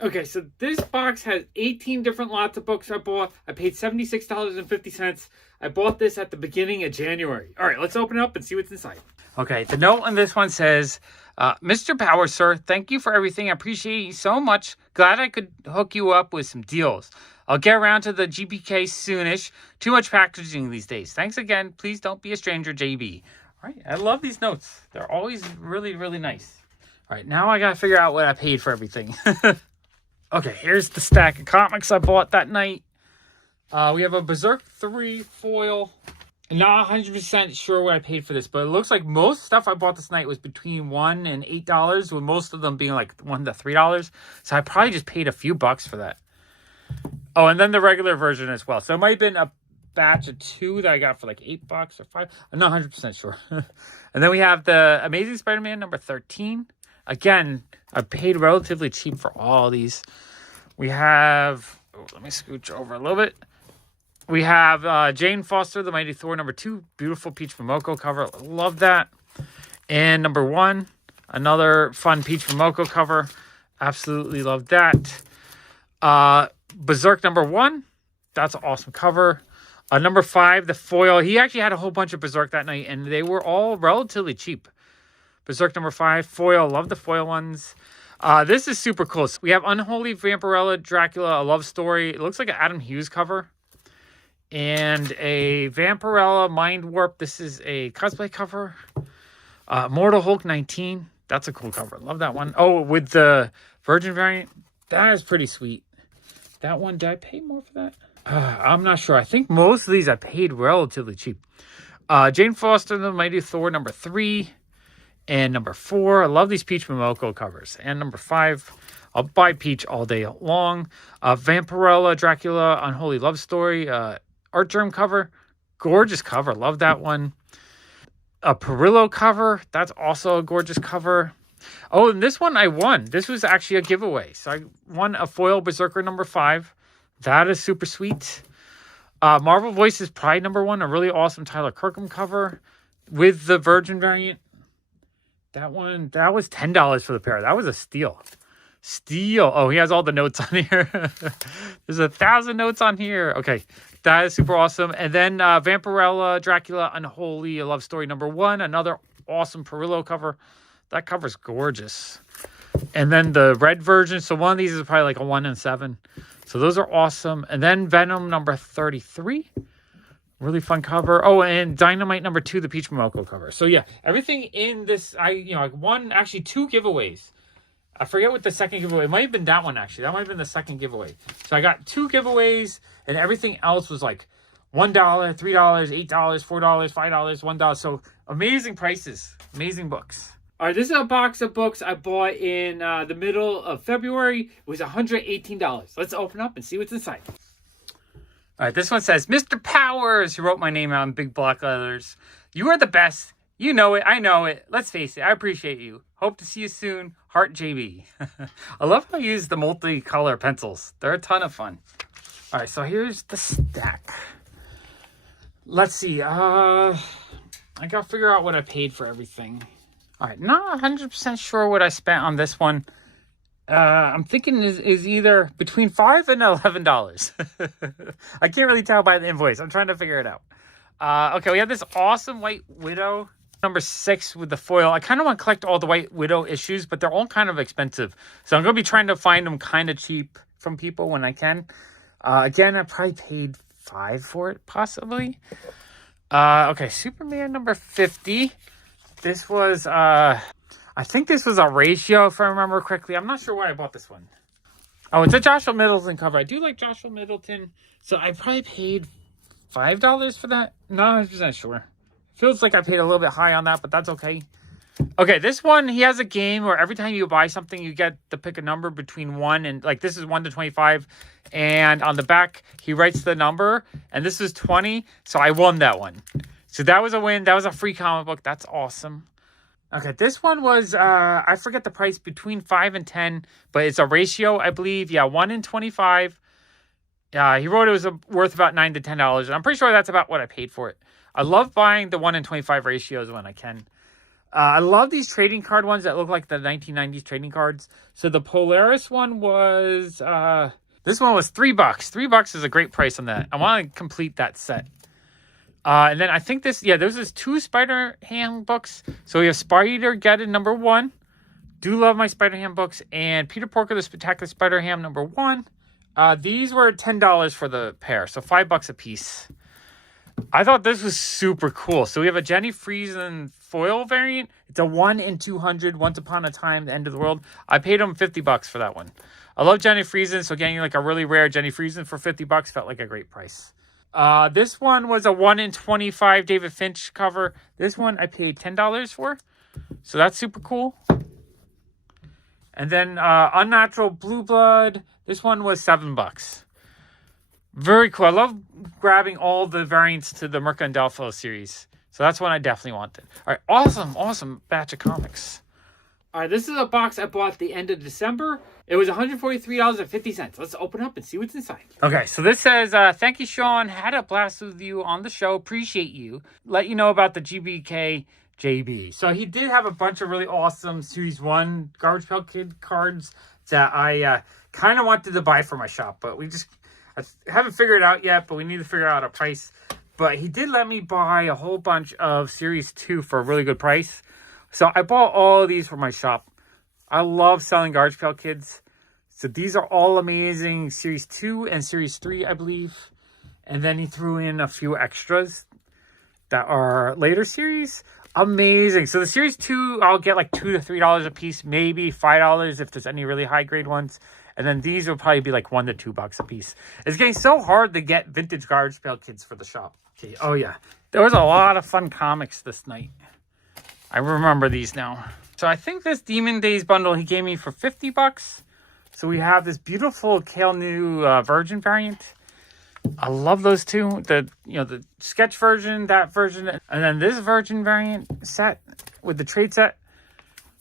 Okay, so this box has 18 different lots of books I bought. I paid $76.50. I bought this at the beginning of January. All right, let's open it up and see what's inside. Okay, the note on this one says, Mr. Power, sir, thank you for everything. I appreciate you so much. Glad I could hook you up with some deals. I'll get around to the GPK soonish. Too much packaging these days. Thanks again. Please don't be a stranger, JB. All right, I love these notes. They're always really, really nice. All right, now I got to figure out what I paid for everything. Okay, here's the stack of comics I bought that night. We have a Berserk 3 foil. I'm not 100% sure what I paid for this, but it looks like most stuff I bought this night was between $1 and $8, with most of them being like $1 to $3. So I probably just paid a few bucks for that. Oh, and then the regular version as well. So it might have been a batch of 2 that I got for like $8 or 5. I'm not 100% sure. And then we have the Amazing Spider-Man number 13. Again, I paid relatively cheap for all these. We have, let me scooch over a little bit. We have Jane Foster, the Mighty Thor number 2. Beautiful Peach Momoko cover. Love that. And number 1, another fun Peach Momoko cover. Absolutely love that. Berserk number 1. That's an awesome cover. Number 5, the foil. He actually had a whole bunch of Berserk that night, and they were all relatively cheap. Berserk number 5, foil. Love the foil ones. This is super cool. So we have Unholy Vampirella Dracula, a love story. It looks like an Adam Hughes cover. And a Vampirella Mind Warp. This is a cosplay cover. Mortal Hulk 19. That's a cool cover. Love that one. Oh, with the Virgin variant. That is pretty sweet. That one, did I pay more for that? I'm not sure. I think most of these I paid relatively cheap. Jane Foster, the Mighty Thor, number 3. And number 4. I love these Peach Momoko covers. And number 5. I'll buy Peach all day long. Vampirella Dracula Unholy Love Story. Art Germ cover. Gorgeous cover. Love that one. A Perillo cover. That's also a gorgeous cover. Oh, and this one I won. This was actually a giveaway. So I won a foil Berserker number 5. That is super sweet. Marvel Voices Pride number 1. A really awesome Tyler Kirkham cover with the Virgin variant. That one, that was $10 for the pair. That was a steal. Steal. Oh, he has all the notes on here. There's 1,000 notes on here. Okay. That is super awesome. And then Vampirella Dracula Unholy Love Story number 1. Another awesome Perillo cover. That cover's gorgeous. And then the red version. So one of these is probably like a 1 in 7. So those are awesome. And then Venom number 33. Really fun cover. Oh, and Dynamite number 2, the Peach Momoko cover. So yeah, everything in this, I won actually 2 giveaways. I forget what the second giveaway, it might have been that one actually. That might have been the second giveaway. So I got 2 giveaways, and everything else was like $1, $3, $8, $4, $5, $1. So amazing prices, amazing books. All right, this is a box of books I bought in the middle of February. It was $118. Let's open up and see what's inside. All right, this one says, Mr. Powers, who wrote my name out in big block letters. You are the best. You know it. I know it. Let's face it. I appreciate you. Hope to see you soon. Heart JB. I love how I use the multicolor pencils. They're a ton of fun. All right, so here's the stack. Let's see. I got to figure out what I paid for everything. All right, not 100% sure what I spent on this one. I'm thinking is either between $5 and $11. I can't really tell by the invoice. I'm trying to figure it out. Okay, we have this awesome White Widow number 6 with the foil. I kind of want to collect all the White Widow issues, but they're all kind of expensive. So I'm going to be trying to find them kind of cheap from people when I can. Again, I probably paid $5 for it, possibly. Okay, Superman number 50. This was, I think this was a ratio, if I remember correctly. I'm not sure why I bought this one. Oh, it's a Joshua Middleton cover. I do like Joshua Middleton. So I probably paid $5 for that. Not 100% sure. Feels like I paid a little bit high on that, but that's okay. Okay, this one, he has a game where every time you buy something, you get to pick a number between 1 and, like, this is 1 to 25. And on the back, he writes the number. And this is 20. So I won that one. So that was a win. That was a free comic book. That's awesome. Okay, this one was, I forget the price, between 5 and 10. But it's a ratio, I believe. Yeah, 1 in 25. He wrote it was worth about $9 to $10. And I'm pretty sure that's about what I paid for it. I love buying the 1 in 25 ratios when I can. I love these trading card ones that look like the 1990s trading cards. So the Polaris one was, this one was $3. $3 is a great price on that. I want to complete that set. And then I think this, yeah, those is 2 Spider-Ham books. So we have Spider-Geddon number 1. Do love my Spider-Ham books. And Peter Porker, the Spectacular Spider-Ham number 1. These were $10 for the pair. So $5 a piece. I thought this was super cool. So we have a Jenny Friesen foil variant. It's a 1 in 200, Once Upon a Time, The End of the World. I paid him $50 for that one. I love Jenny Friesen, so getting like a really rare Jenny Friesen for $50 felt like a great price. This one was a 1 in 25 David Finch cover. This one I paid $10 for. So that's super cool. And then Unnatural Blue Blood. This one was $7. Very cool. I love grabbing all the variants to the Mercantile series. So that's one I definitely wanted. All right, awesome batch of comics. All right, this is a box I bought at the end of December. It was $143.50. Let's open up and see what's inside. Okay, so this says, thank you, Sean. Had a blast with you on the show. Appreciate you. Let you know about the GBK JB. So he did have a bunch of really awesome Series 1 Garbage Pail Kid cards that I kind of wanted to buy for my shop, but I haven't figured it out yet, but we need to figure out a price. But he did let me buy a whole bunch of Series 2 for a really good price. So I bought all of these for my shop. I love selling Garbage Pail Kids. So these are all amazing. Series 2 and Series 3, I believe. And then he threw in a few extras that are later series. Amazing. So the Series 2, I'll get like $2 to $3 a piece. Maybe $5 if there's any really high grade ones. And then these will probably be like $1 to $2 a piece. It's getting so hard to get vintage Garbage Pail Kids for the shop. Okay. Oh, yeah. There was a lot of fun comics this night. I remember these now. So I think this Demon Days bundle he gave me for $50. So we have this beautiful Kael Ngu Virgin variant. I love those two. The sketch version, that version, and then this Virgin variant set with the trade set.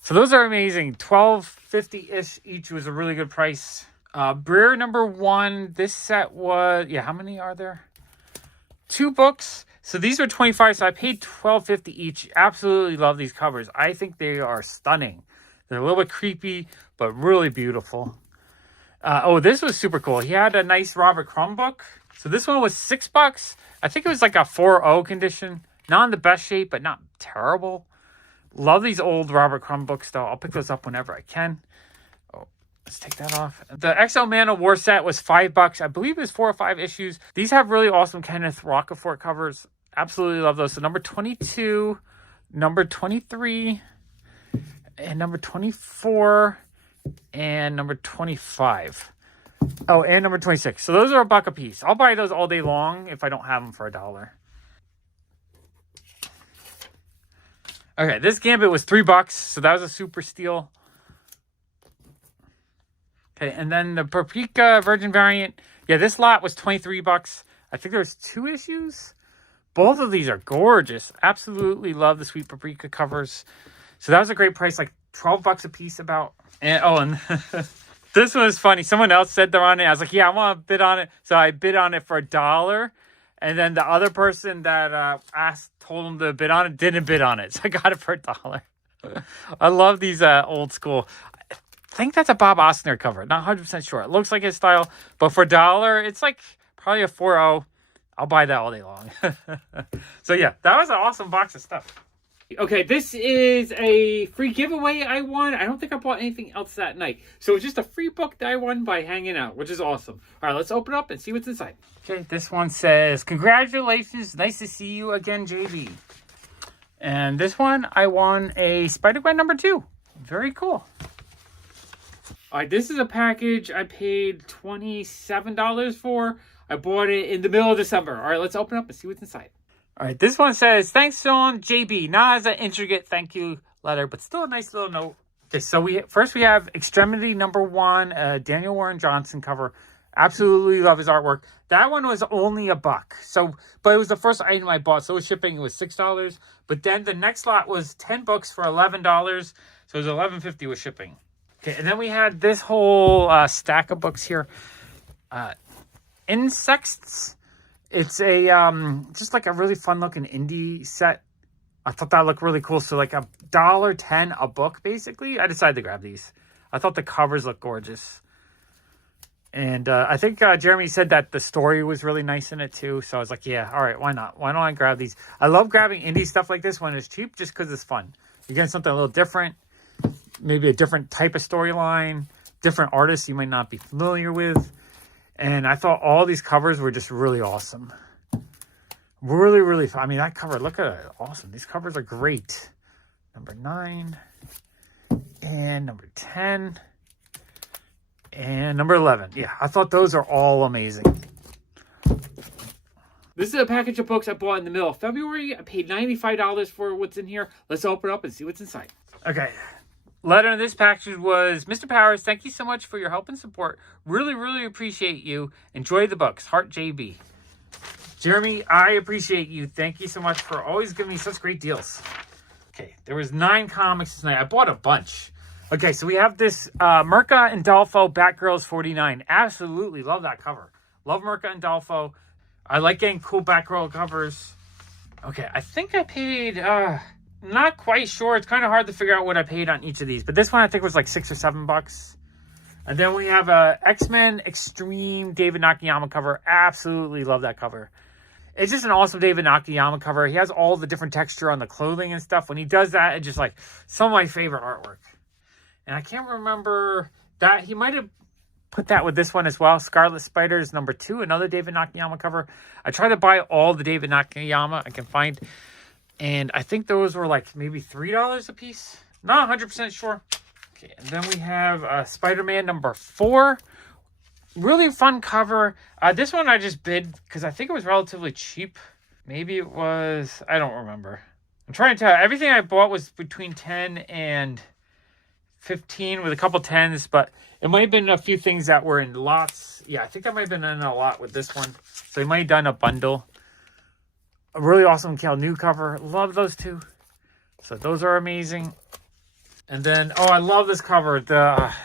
So those are amazing. $12.50-ish each was a really good price. Breer #1. This set was, how many are there? 2 books. So these were $25, so I paid $12.50 each. Absolutely love these covers. I think they are stunning. They're a little bit creepy, but really beautiful. This was super cool. He had a nice Robert Crumb book. So this one was $6. I think it was like a 4.0 condition. Not in the best shape, but not terrible. Love these old Robert Crumb books, though. I'll pick those up whenever I can. Oh, let's take that off. The XL Man of War set was $5. I believe it was 4 or 5 issues. These have really awesome Kenneth Rocafort covers. Absolutely love those. So number 22, number 23, and number 24, and number 25. Oh, and number 26. So those are $1 a piece. I'll buy those all day long if I don't have them for $1. Okay, this Gambit was $3, so that was a super steal. Okay, and then the Paprika Virgin variant. Yeah, this lot was $23. I think there was 2 issues. Both of these are gorgeous. Absolutely love the Sweet Paprika covers. So that was a great price, like $12 a piece about. And this one was funny. Someone else said they're on it. I was like, yeah, I want to bid on it. So I bid on it for $1. And then the other person that told him to bid on it didn't bid on it. So I got it for $1. I love these old school. I think that's a Bob Ostner cover. Not 100% sure. It looks like his style. But for $1, it's like probably a 4.0. I'll buy that all day long. So yeah, that was an awesome box of stuff. Okay, this is a free giveaway I won. I don't think I bought anything else that night. So it's just a free book that I won by hanging out, which is awesome. All right, let's open up and see what's inside. Okay, this one says, congratulations. Nice to see you again, JB. And this one, I won a Spider-Gwen #2. Very cool. All right, this is a package I paid $27 for. I bought it in the middle of December. All right, let's open up and see what's inside. All right, this one says, thanks, Sean, JB. Not as an intricate thank you letter, but still a nice little note. Okay, so we have Extremity #1, Daniel Warren Johnson cover. Absolutely love his artwork. That one was only $1. So, but it was the first item I bought. So shipping was $6. But then the next lot was 10 books for $11. So it was $11.50 with shipping. Okay, and then we had this whole stack of books here. Insects. It's a just like a really fun looking indie set. I thought that looked really cool. So like $1.10 a book, basically. I decided to grab these. I thought the covers looked gorgeous. And I think Jeremy said that the story was really nice in it too. So I was like, yeah, all right, why not? Why don't I grab these? I love grabbing indie stuff like this when it's cheap just because it's fun. You're getting something a little different. Maybe a different type of storyline. Different artists you might not be familiar with. And I thought all these covers were just really awesome. Really, really fun. I mean, that cover, look at it. Awesome. These covers are great. Number 9. And number 10. And number 11. Yeah, I thought those are all amazing. This is a package of books I bought in the middle of February. I paid $95 for what's in here. Let's open it up and see what's inside. Okay. Letter in this package was, Mr. Powers, thank you so much for your help and support. Really, really appreciate you. Enjoy the books. Heart, JB. Jeremy, I appreciate you. Thank you so much for always giving me such great deals. Okay, there was 9 comics tonight. I bought a bunch. Okay, so we have this Mirka and Dolfo Batgirls 49. Absolutely love that cover. Love Mirka and Dolfo. I like getting cool Batgirl covers. Okay, I think I paid, not quite sure. It's kind of hard to figure out what I paid on each of these. But this one I think was like $6 or $7. And then we have a X-Men Extreme David Nakayama cover. Absolutely love that cover. It's just an awesome David Nakayama cover. He has all the different texture on the clothing and stuff. When he does that, it's just like some of my favorite artwork. And I can't remember that. He might have put that with this one as well. Scarlet Spiders #2, another David Nakayama cover. I try to buy all the David Nakayama I can find. And I think those were like maybe $3 a piece. Not 100% sure. Okay, and then we have Spider-Man #4. Really fun cover. This one I just bid because I think it was relatively cheap. Maybe it was, I don't remember. I'm trying to tell. Everything I bought was between 10 and 15 with a couple 10s, but it might have been a few things that were in lots. Yeah, I think that might have been in a lot with this one. So they might have done a bundle. A really awesome Kael Ngu cover. Love those two. So those are amazing. And then, oh, I love this cover.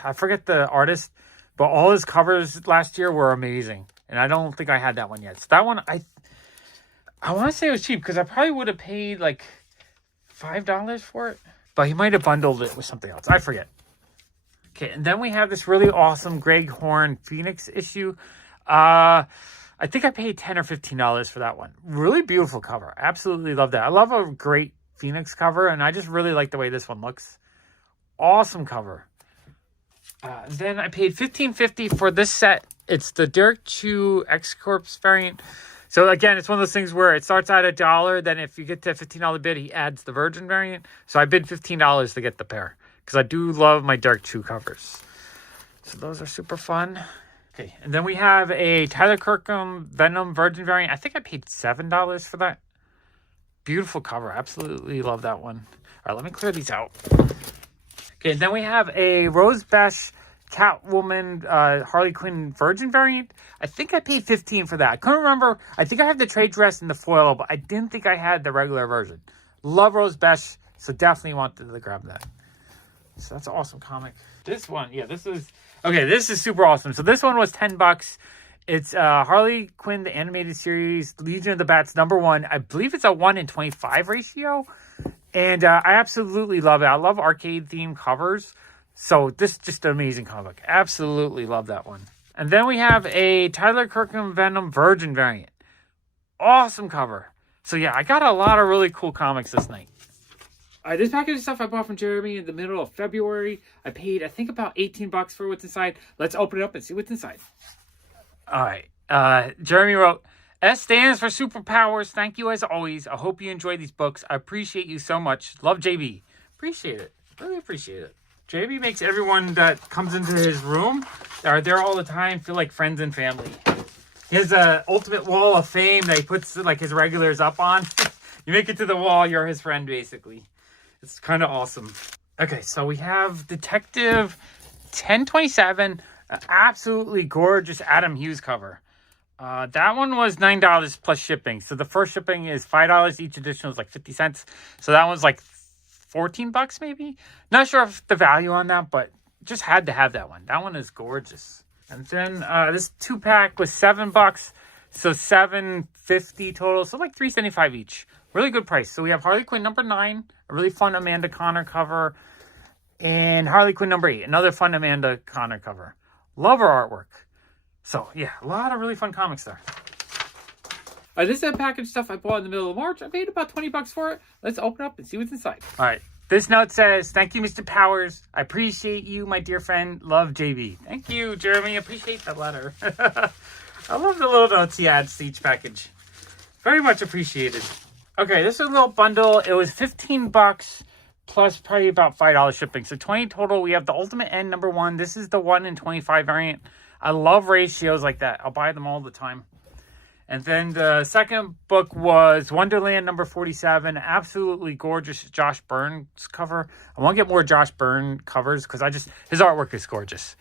I forget the artist, but all his covers last year were amazing. And I don't think I had that one yet. So that one, I want to say it was cheap because I probably would have paid like $5 for it. But he might have bundled it with something else. I forget. Okay, and then we have this really awesome Greg Horn Phoenix issue. I think I paid $10 or $15 for that one. Really beautiful cover. Absolutely love that. I love a great Phoenix cover, and I just really like the way this one looks. Awesome cover. Then I paid $15.50 for this set. It's the Derek Chu X-Corp variant. So again, it's one of those things where it starts at $1. Then if you get to a $15 bid, he adds the Virgin variant. So I bid $15 to get the pair because I do love my Derek Chu covers. So those are super fun. Okay, and then we have a Tyler Kirkham Venom Virgin variant. I think I paid $7 for that. Beautiful cover. Absolutely love that one. All right, let me clear these out. Okay, and then we have a Rose Besh Catwoman Harley Quinn Virgin variant. I think I paid $15 for that. I couldn't remember. I think I have the trade dress and the foil, but I didn't think I had the regular version. Love Rose Besh, so definitely wanted to grab that. So that's an awesome comic. This one, yeah, this is... Okay, this is super awesome. So this one was $10. It's Harley Quinn, the animated series, Legion of the Bats #1. I believe it's a 1:25 ratio. And I absolutely love it. I love arcade-themed covers. So this is just an amazing comic. Absolutely love that one. And then we have a Tyler Kirkham Venom Virgin variant. Awesome cover. So yeah, I got a lot of really cool comics this night. This package of stuff I bought from Jeremy in the middle of February. I paid, I think, about $18 for what's inside. Let's open it up and see what's inside. All right. Jeremy wrote, S stands for superpowers. Thank you as always. I hope you enjoy these books. I appreciate you so much. Love, JB. Appreciate it. Really appreciate it. JB makes everyone that comes into his room, are there all the time, feel like friends and family. His ultimate wall of fame that he puts like his regulars up on. You make it to the wall, you're his friend, basically. It's kind of awesome. Okay, so we have Detective 1027, absolutely gorgeous Adam Hughes cover. That one was $9 plus shipping. So the first shipping is $5. Each edition was like 50 cents. So that one's like $14 maybe. Not sure if the value on that, but just had to have that one. That one is gorgeous. And then this 2-pack was $7. So $7.50 total. So like $3.75 each. Really good price. So we have Harley Quinn #9, a really fun Amanda Conner cover. And Harley Quinn #8, another fun Amanda Conner cover. Love her artwork. So, yeah, a lot of really fun comics there. This is a package of stuff I bought in the middle of March. I paid about $20 for it. Let's open up and see what's inside. All right. This note says, thank you, Mr. Powers. I appreciate you, my dear friend. Love, JB. Thank you, Jeremy. Appreciate that letter. I love the little notes he adds to each package. Very much appreciated. Okay, this is a little bundle. It was $15 plus probably about $5 shipping. So $20 total. We have the Ultimate End #1. This is the 1:25 variant. I love ratios like that. I'll buy them all the time. And then the second book was Wonderland number 47. Absolutely gorgeous Josh Burns cover. I want to get more Josh Byrne covers because his artwork is gorgeous.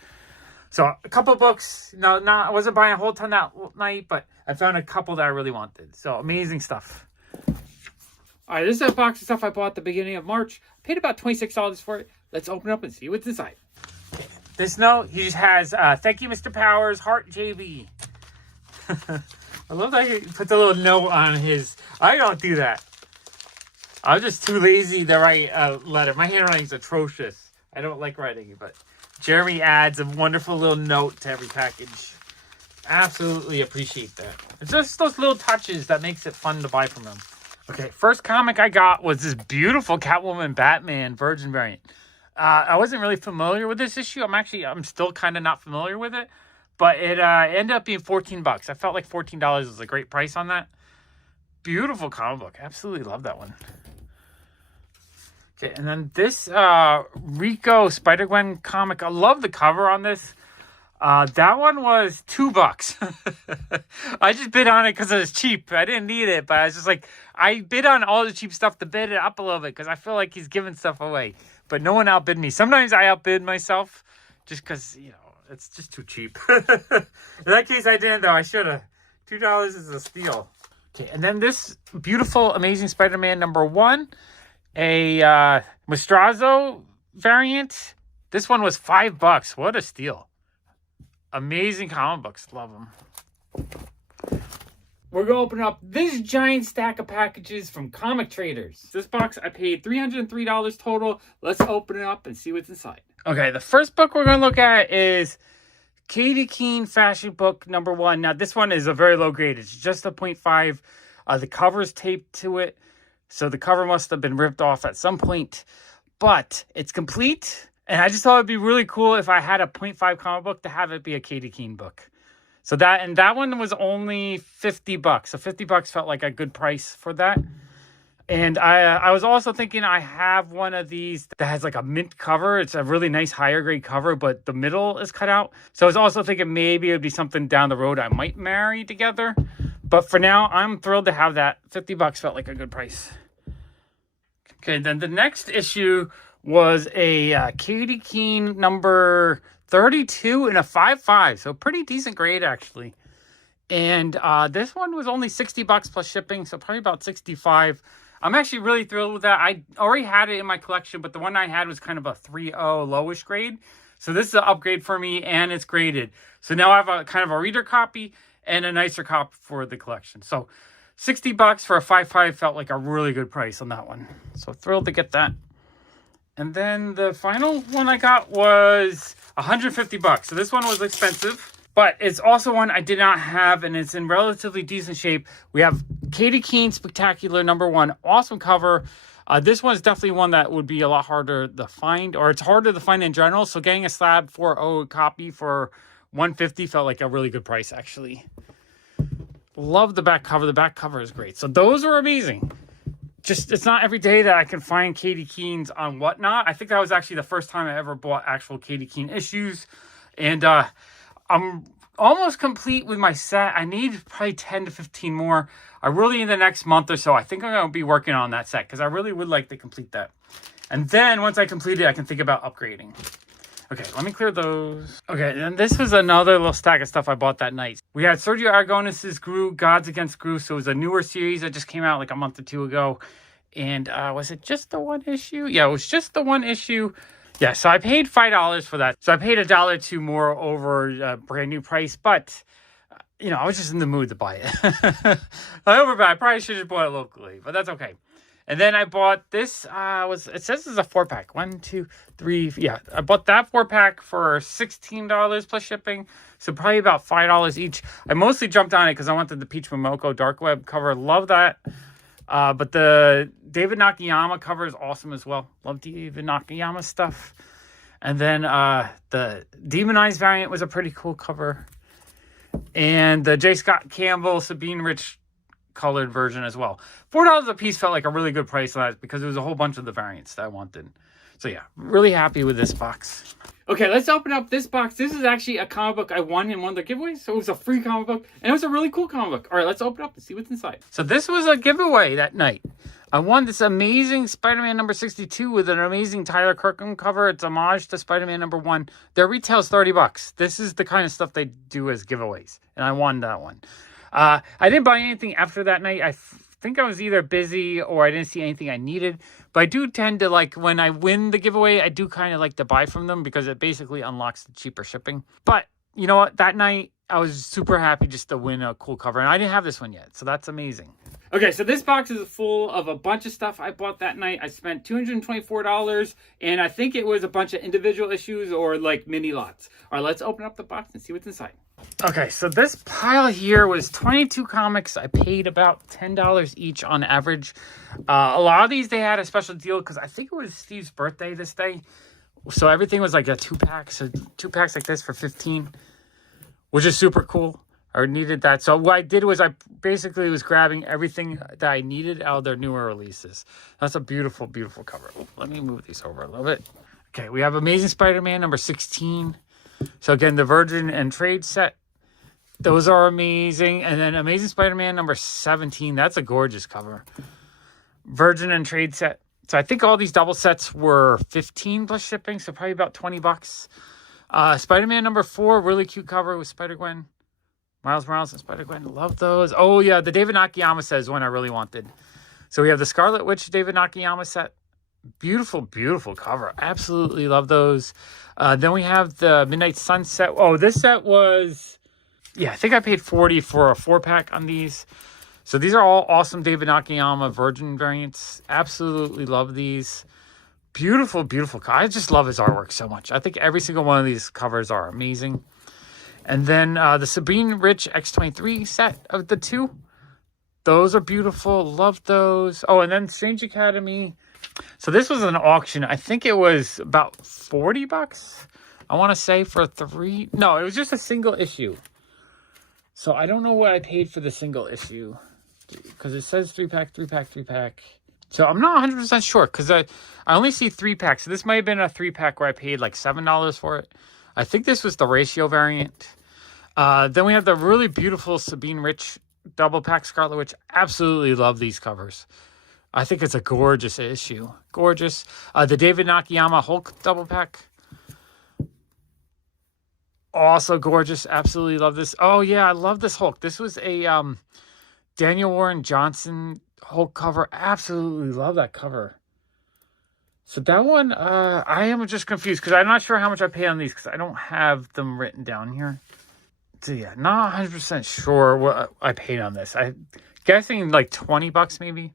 So a couple books. I wasn't buying a whole ton that night, but I found a couple that I really wanted. So amazing stuff. All right, this is a box of stuff I bought at the beginning of March. I paid about $26 for it. Let's open up and see what's inside. This note, he just has, thank you, Mr. Powers, Heart JB. I love that he puts a little note on his. I don't do that. I'm just too lazy to write a letter. My handwriting's atrocious. I don't like writing, but Jeremy adds a wonderful little note to every package. Absolutely appreciate that. It's just those little touches that makes it fun to buy from him. Okay, first comic I got was this beautiful Catwoman Batman Virgin variant. I wasn't really familiar with this issue. I'm still kind of not familiar with it. But it ended up being $14. I felt like $14 was a great price on that. Beautiful comic book. Absolutely love that one. Okay, and then this Rico Spider-Gwen comic. I love the cover on this. That one was $2. I just bid on it because it was cheap. I didn't need it, but I was just like, I bid on all the cheap stuff to bid it up a little bit because I feel like he's giving stuff away. But no one outbid me. Sometimes I outbid myself just because, it's just too cheap. In that case, I didn't, though. I should have. $2 is a steal. Okay, and then this beautiful, amazing Spider-Man #1, a Mastrazo variant. This one was $5. What a steal. Amazing comic books. Love them. We're going to open up this giant stack of packages from Comic Traders. This box, I paid $303 total. Let's open it up and see what's inside. Okay, the first book we're going to look at is Katy Keene Fashion Book #1. Now, this one is a very low grade. It's just a 0.5. The cover's taped to it, so the cover must have been ripped off at some point. But it's complete, and I just thought it'd be really cool if I had a 0.5 comic book to have it be a Katy Keene book. So that one was only $50. So $50 felt like a good price for that. And I was also thinking I have one of these that has like a mint cover. It's a really nice higher grade cover, but the middle is cut out. So I was also thinking maybe it would be something down the road I might marry together. But for now, I'm thrilled to have that. $50 felt like a good price. Okay, then the next issue was a Katy Keene number 32 in a 5.5. So pretty decent grade, actually. And this one was only $60 plus shipping, so probably about $65. I'm actually really thrilled with that. I already had it in my collection, but the one I had was kind of a 3.0 lowish grade. So this is an upgrade for me, and it's graded. So now I have a kind of a reader copy and a nicer copy for the collection. So $60 for a 5.5 felt like a really good price on that one. So thrilled to get that. And then the final one I got was $150. So this one was expensive. But it's also one I did not have, and it's in relatively decent shape. We have Katy Keene Spectacular #1. Awesome cover. This one is definitely one that would be a lot harder to find, or it's harder to find in general. So getting a Slab 4.0 copy for $150 felt like a really good price, actually. Love the back cover. The back cover is great. So those are amazing. Just, it's not every day that I can find Katy Keen's on Whatnot. I think that was actually the first time I ever bought actual Katy Keene issues. And, I'm almost complete with my set. I need probably 10 to 15 more. I really, in the next month or so, I think I'm going to be working on that set because I really would like to complete that. And then once I complete it, I can think about upgrading. Okay, let me clear those. Okay, and this was another little stack of stuff I bought that night. We had Sergio Aragonis's Gru, Gods Against Gru. So it was a newer series that just came out like a month or two ago. And was it just the one issue? Yeah, it was just the one issue. Yeah, so I paid $5 for that. So I paid $1 or $2 more over a brand new price, but I was just in the mood to buy it. I probably should have bought it locally, but that's okay. And then I bought this. It says it's a 4-pack. 1, 2, 3. Yeah, I bought that 4-pack for $16 plus shipping. So probably about $5 each. I mostly jumped on it because I wanted the Peach Momoko Dark Web cover. Love that. But the David Nakayama cover is awesome as well. Love David Nakayama stuff. And then the Demonized variant was a pretty cool cover. And the J. Scott Campbell Sabine Rich colored version as well. $4 a piece felt like a really good price on that because it was a whole bunch of the variants that I wanted. So yeah, really happy with this box. Okay, let's open up this box. This is actually a comic book I won in one of the giveaways. So it was a free comic book, and it was a really cool comic book. All right, let's open up and see what's inside. So this was a giveaway that night. I won this amazing Spider-Man number 62 with an amazing Tyler Kirkham cover. It's homage to Spider-Man number 1. Their retail is $30. This is the kind of stuff they do as giveaways, and I won that one. I didn't buy anything after that night. I think I was either busy or I didn't see anything I needed. But I do tend to, like, when I win the giveaway, I do kind of like to buy from them because it basically unlocks the cheaper shipping. But you know what? That night, I was super happy just to win a cool cover. And I didn't have this one yet, so that's amazing. Okay, so this box is full of a bunch of stuff I bought that night. I spent $224, and I think it was a bunch of individual issues or, like, mini lots. All right, let's open up the box and see what's inside. Okay, so this pile here was 22 comics. I paid about $10 each on average. A lot of these, they had a special deal because I think it was Steve's birthday this day. So everything was like a 2-pack. So 2 packs like this for $15, which is super cool. I needed that. So what I did was I basically was grabbing everything that I needed out of their newer releases. That's a beautiful, beautiful cover. Let me move these over a little bit. Okay, we have Amazing Spider-Man number 16. So again, the Virgin and Trade set. Those are amazing. And then Amazing Spider-Man number 17. That's a gorgeous cover. Virgin and Trade set. So I think all these double sets were $15 plus shipping. So probably about $20. Spider-Man number 4. Really cute cover with Spider-Gwen. Miles Morales and Spider-Gwen. Love those. Oh, yeah. The David Nakayama set is one I really wanted. So we have the Scarlet Witch David Nakayama set. Beautiful, beautiful cover. Absolutely love those. Then we have the Midnight Sunset. Oh, this set was... Yeah, I think I paid $40 for a 4-pack on these. So these are all awesome David Nakayama Virgin variants. Absolutely love these. Beautiful, beautiful. I just love his artwork so much. I think every single one of these covers are amazing. And then the Sabine Rich X23 set of the 2. Those are beautiful. Love those. Oh, and then Strange Academy. So this was an auction. I think it was about $40. I want to say for 3. No, it was just a single issue. So I don't know what I paid for the single issue. Because it says 3-pack, 3-pack, 3-pack. So I'm not 100% sure. Because I only see 3-packs. So this might have been a 3-pack where I paid like $7 for it. I think this was the ratio variant. Then we have the really beautiful Sabine Rich double pack Scarlet Witch. Absolutely love these covers. I think it's a gorgeous issue. Gorgeous. The David Nakayama Hulk double pack. Also gorgeous. Absolutely love this. Oh, yeah. I love this Hulk. This was a Daniel Warren Johnson Hulk cover. Absolutely love that cover. So that one, I am just confused because I'm not sure how much I paid on these because I don't have them written down here. So yeah, not 100% sure what I paid on this. I'm guessing like $20 maybe.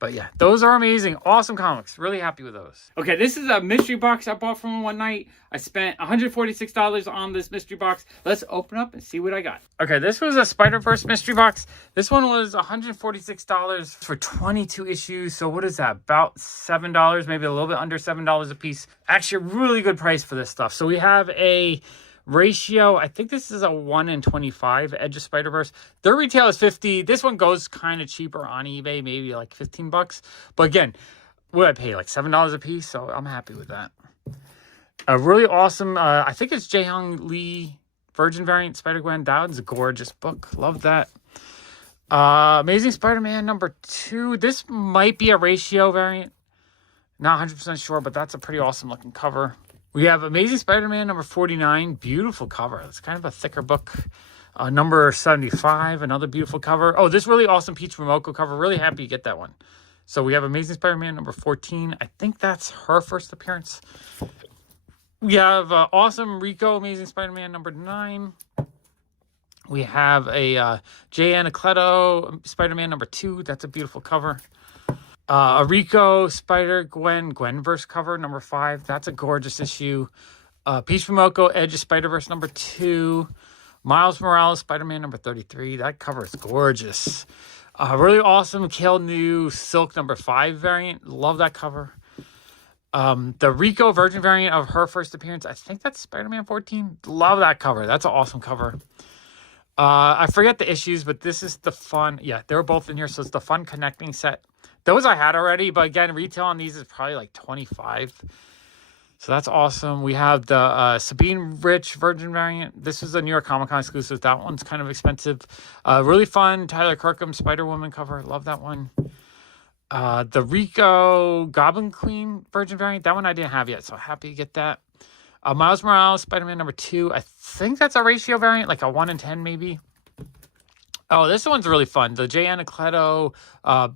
But yeah, those are amazing. Awesome comics. Really happy with those. Okay, this is a mystery box I bought from one night. I spent $146 on this mystery box. Let's open up and see what I got. Okay, this was a Spider-Verse mystery box. This one was $146 for 22 issues. So what is that? About $7, maybe a little bit under $7 a piece. Actually, a really good price for this stuff. So we have a ratio, I think this is a 1 in 25 Edge of Spider-Verse. Their retail is $50. This one goes kind of cheaper on eBay, maybe like $15. But again, what did I pay? Like $7 a piece, so I'm happy with that. A really awesome, I think it's Jae-Hong Lee Virgin variant Spider-Gwen. That one's a gorgeous book. Love that. Amazing Spider-Man number 2. This might be a ratio variant. Not 100% sure, but that's a pretty awesome looking cover. We have Amazing Spider-Man number 49. Beautiful cover. It's kind of a thicker book. Number 75. Another beautiful cover. Oh, this really awesome Peach Momoko cover. Really happy you get that one. So we have Amazing Spider-Man number 14. I think that's her first appearance. We have awesome Rico Amazing Spider-Man number 9. We have a J.N. Acleto Spider-Man number 2. That's a beautiful cover. A Rico Spider-Gwen Gwenverse cover number 5. That's a gorgeous issue. Peach Momoko Edge of Spider-Verse number 2. Miles Morales Spider-Man number 33. That cover is gorgeous. Really awesome Kael Ngu Silk number 5 variant. Love that cover. The Rico Virgin variant of her first appearance. I think that's Spider-Man 14. Love that cover. That's an awesome cover. I forget the issues, but this is the fun. Yeah, they were both in here. So it's the fun connecting set. Those I had already, but again, retail on these is probably like $25. So that's awesome. We have the Sabine Rich Virgin variant. This is a New York Comic Con exclusive. That one's kind of expensive. Really fun. Tyler Kirkham Spider-Woman cover. Love that one. The Rico Goblin Queen Virgin variant. That one I didn't have yet, so happy to get that. Miles Morales Spider-Man #2. I think that's a ratio variant, like a 1 in 10 maybe. Oh, this one's really fun. The J. Anacleto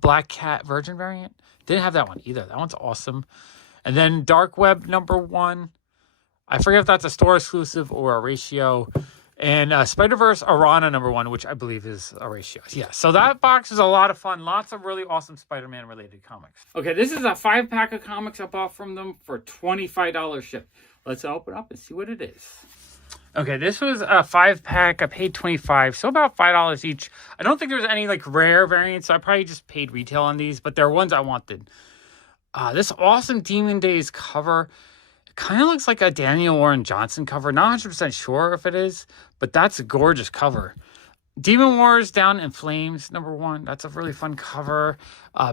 Black Cat Virgin variant. Didn't have that one either. That one's awesome. And then Dark Web #1. I forget if that's a store exclusive or a ratio. And Spider-Verse Arana #1, which I believe is a ratio. Yeah, so that box is a lot of fun. Lots of really awesome Spider-Man related comics. Okay, this is a 5-pack of comics I bought from them for $25 shipped. Let's open up and see what it is. Okay, this was a 5-pack. I paid $25, so about $5 each. I don't think there's any like rare variants. So I probably just paid retail on these, but they're ones I wanted. This awesome Demon Days cover. It kind of looks like a Daniel Warren Johnson cover. Not 100% sure if it is, but that's a gorgeous cover. Demon Wars Down in Flames #1. That's a really fun cover.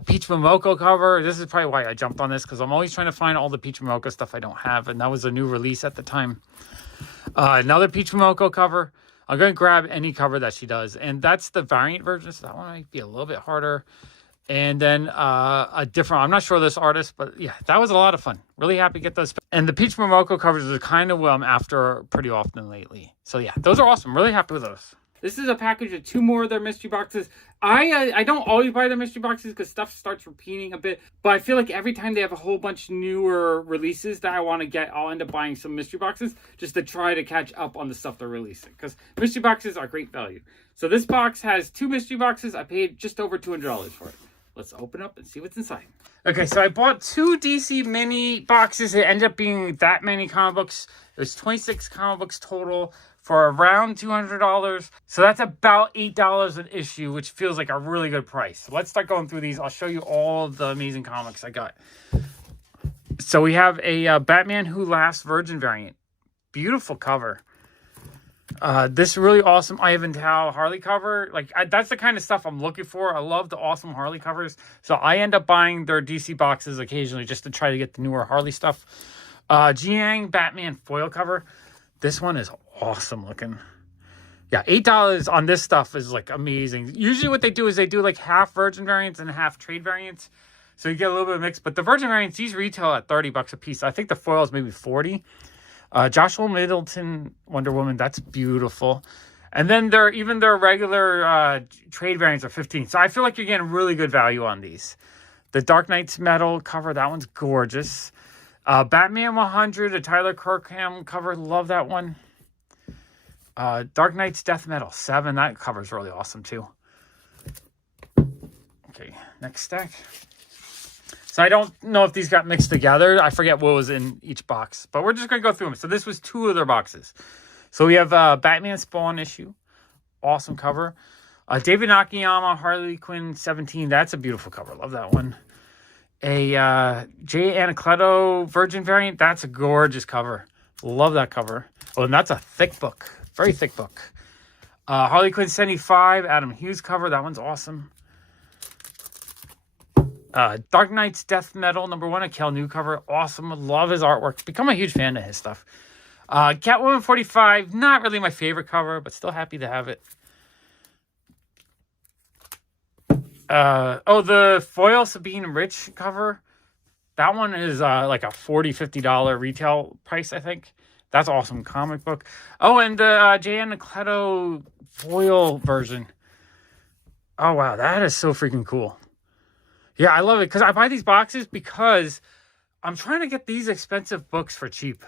Peach Momoko cover. This is probably why I jumped on this, because I'm always trying to find all the Peach Momoko stuff I don't have, and that was a new release at the time. Another Peach Momoko cover. I'm going to grab any cover that she does, and that's the variant version, so that one might be a little bit harder. And then a different, I'm not sure this artist, but yeah, that was a lot of fun. Really happy to get those. And the Peach Momoko covers are kind of what I'm after pretty often lately. So yeah, those are awesome. Really happy with those. This is a package of 2 more of their mystery boxes. I don't always buy their mystery boxes because stuff starts repeating a bit. But I feel like every time they have a whole bunch newer releases that I want to get, I'll end up buying some mystery boxes just to try to catch up on the stuff they're releasing. Because mystery boxes are great value. So this box has 2 mystery boxes. I paid just over $200 for it. Let's open up and see what's inside. Okay, so I bought 2 DC mini boxes. It ended up being that many comic books. It was 26 comic books total for around $200. So that's about $8 an issue, which feels like a really good price. So let's start going through these. I'll show you all of the amazing comics I got. So we have a Batman Who Laughs Virgin variant. Beautiful cover. This really awesome Ivan Tao Harley cover. That's the kind of stuff I'm looking for. I love the awesome Harley covers. So I end up buying their DC boxes occasionally just to try to get the newer Harley stuff. Jiang Batman foil cover. This one is awesome looking. Yeah, $8 on this stuff is like amazing. Usually what they do is they do like half virgin variants and half trade variants. So you get a little bit of mix. But the virgin variants, these retail at $30 a piece. I think the foil is maybe $40. Joshua Middleton Wonder Woman, that's beautiful. And then their regular trade variants are $15. So I feel like you're getting really good value on these. The Dark Knight's Metal cover, that one's gorgeous. Batman 100, a Tyler Kirkham cover, love that one. Dark Knight's Death Metal 7, that cover's really awesome too. Okay, next stack. So I don't know if these got mixed together. I forget what was in each box. But we're just going to go through them. So this was 2 of their boxes. So we have Batman Spawn issue. Awesome cover. David Nakayama, Harley Quinn 17. That's a beautiful cover. Love that one. A J. Anacleto Virgin variant. That's a gorgeous cover. Love that cover. Oh, and that's a thick book. Very thick book. Harley Quinn 75. Adam Hughes cover. That one's awesome. Dark Knight's Death Metal #1, a Kael Ngu cover. Awesome. Love his artwork. Become a huge fan of his stuff. Catwoman 45. Not really my favorite cover, but still happy to have it. The foil Sabine Rich cover. That one is like a $40, $50 retail price, I think. That's awesome comic book. Oh, and the J. Anacleto foil version. Oh, wow. That is so freaking cool. Yeah, I love it because I buy these boxes because I'm trying to get these expensive books for cheap.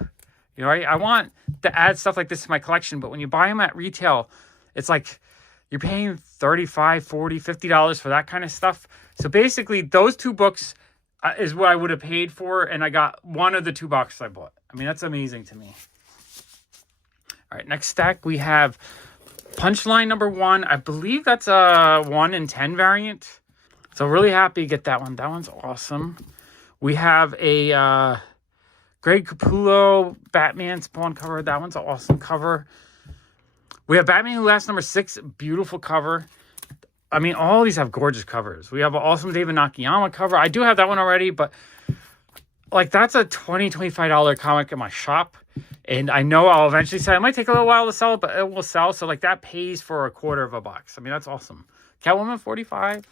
You know, right? I want to add stuff like this to my collection, but when you buy them at retail, it's like you're paying $35, $40, $50 for that kind of stuff. So basically, those 2 books is what I would have paid for, and I got one of the 2 boxes I bought. I mean, that's amazing to me. All right, next stack, we have Punchline #1. I believe that's a 1 in 10 variant. So really happy to get that one. That one's awesome. We have a Greg Capullo Batman Spawn cover. That one's an awesome cover. We have Batman Who Laughs #6. Beautiful cover. I mean, all these have gorgeous covers. We have an awesome David Nakayama cover. I do have that one already, but like that's a $20-$25 comic in my shop. And I know I'll eventually sell it. It might take a little while to sell it, but it will sell. So like that pays for a quarter of a box. I mean, that's awesome. Catwoman 45.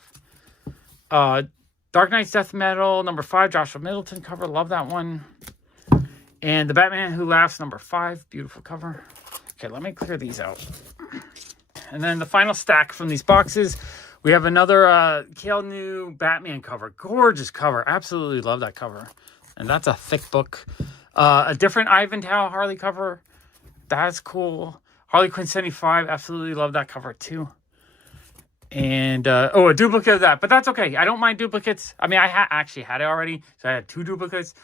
Dark Knight's Death Metal, number 5, Joshua Middleton cover. Love that one. And The Batman Who Laughs, number 5. Beautiful cover. Okay, let me clear these out. And then the final stack from these boxes, we have another Kael Ngu Batman cover. Gorgeous cover. Absolutely love that cover. And that's a thick book. A different Ivanhoe Harley cover. That's cool. Harley Quinn 75. Absolutely love that cover too. And, a duplicate of that. But that's okay. I don't mind duplicates. I mean, I actually had it already. So I had 2 duplicates.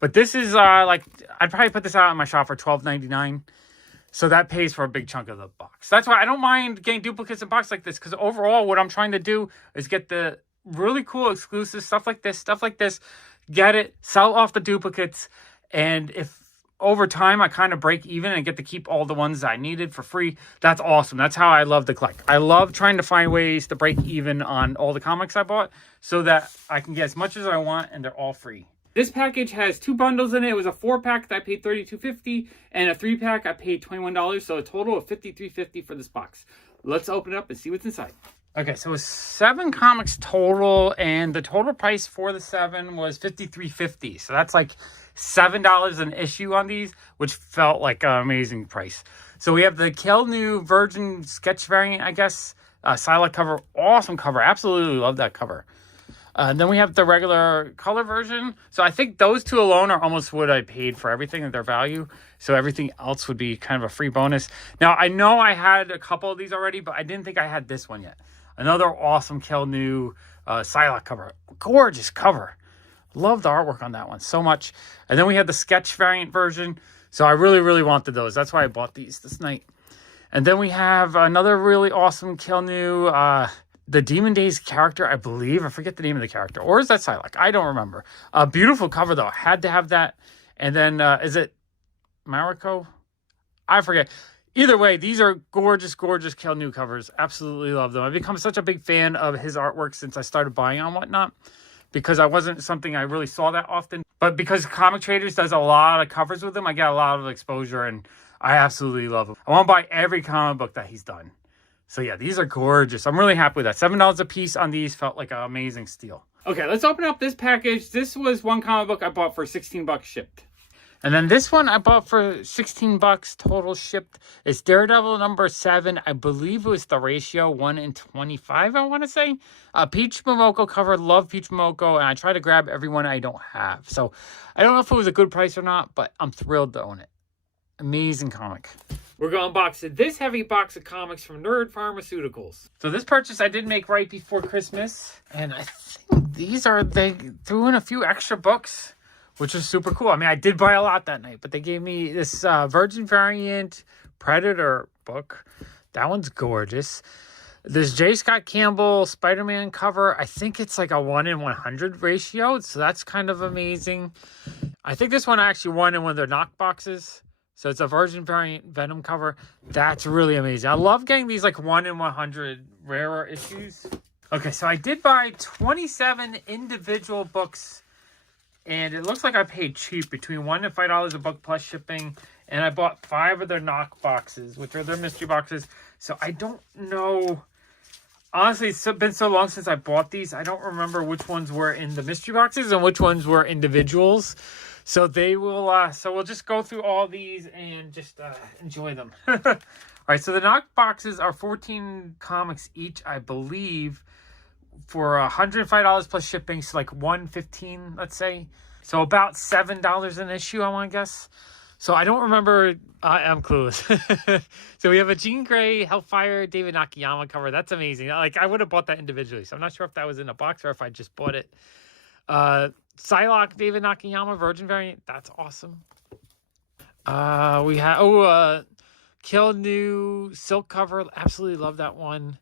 But this is, like, I'd probably put this out in my shop for $12.99. So that pays for a big chunk of the box. That's why I don't mind getting duplicates in box like this. Because overall, what I'm trying to do is get the really cool exclusive stuff like this. Get it, sell off the duplicates. And if over time I kind of break even and get to keep all the ones that I needed for free, that's awesome. That's how I love to collect. I love trying to find ways to break even on all the comics I bought so that I can get as much as I want and they're all free. This package has 2 bundles in it. It was a 4-pack that I paid $32.50 and a 3-pack I paid $21. So a total of $53.50 for this box. Let's open it up and see what's inside. Okay, so it's 7 comics total, and the total price for the 7 was $53.50. So that's like $7 an issue on these, which felt like an amazing price. So we have the Kael Ngu Virgin Sketch variant, I guess. Sidewalk cover, awesome cover. Absolutely love that cover. And then we have the regular color version. So I think those 2 alone are almost what I paid for everything at their value. So everything else would be kind of a free bonus. Now, I know I had a couple of these already, but I didn't think I had this one yet. Another awesome Kael Ngu Sidewalk cover. Gorgeous cover. Love the artwork on that one so much. And then we had the sketch variant version. So I really, really wanted those. That's why I bought these this night. And then we have another really awesome Kael Ngu, the Demon Days character, I believe. I forget the name of the character. Or is that Sidewalk? I don't remember. A beautiful cover, though. I had to have that. And then, is it Momoko? I forget. Either way, these are gorgeous, gorgeous Kael Ngu covers. Absolutely love them. I've become such a big fan of his artwork since I started buying on Whatnot, because I wasn't something I really saw that often. But because Comic Traders does a lot of covers with him, I get a lot of exposure, and I absolutely love him. I want to buy every comic book that he's done. So yeah, these are gorgeous. I'm really happy with that. $7 a piece on these felt like an amazing steal. Okay, let's open up this package. This was one comic book I bought for $16 shipped. And then this one I bought for $16 total shipped. It's Daredevil number 7. I believe it was the ratio 1:25, I want to say. Peach Momoko cover. Love Peach Momoko. And I try to grab everyone I don't have. So I don't know if it was a good price or not, but I'm thrilled to own it. Amazing comic. We're going to unbox this heavy box of comics from Nerd Pharmaceuticals. So this purchase I did make right before Christmas. And I think they threw in a few extra books, which is super cool. I mean, I did buy a lot that night, but they gave me this Virgin variant Predator book. That one's gorgeous. This J. Scott Campbell Spider-Man cover. I think it's like a 1:100 ratio, so that's kind of amazing. I think this one actually won in one of their knock boxes. So it's a Virgin variant Venom cover. That's really amazing. I love getting these like 1:100 rarer issues. Okay, so I did buy 27 individual books. And it looks like I paid cheap, between $1 and $5 a book plus shipping. And I bought 5 of their knock boxes, which are their mystery boxes. So I don't know. Honestly, it's been so long since I bought these. I don't remember which ones were in the mystery boxes and which ones were individuals. So they will. So we'll just go through all these and just enjoy them. All right. So the knock boxes are 14 comics each, I believe, for $105 plus shipping, so like $115, let's say. So about $7 an issue, I want to guess. So I don't remember. I'm clueless. So we have a Jean Grey Hellfire David Nakayama cover. That's amazing. Like, I would have bought that individually. So I'm not sure if that was in a box or if I just bought it. Psylocke David Nakayama Virgin variant. That's awesome. We have Kael Ngu Silk cover. Absolutely love that one.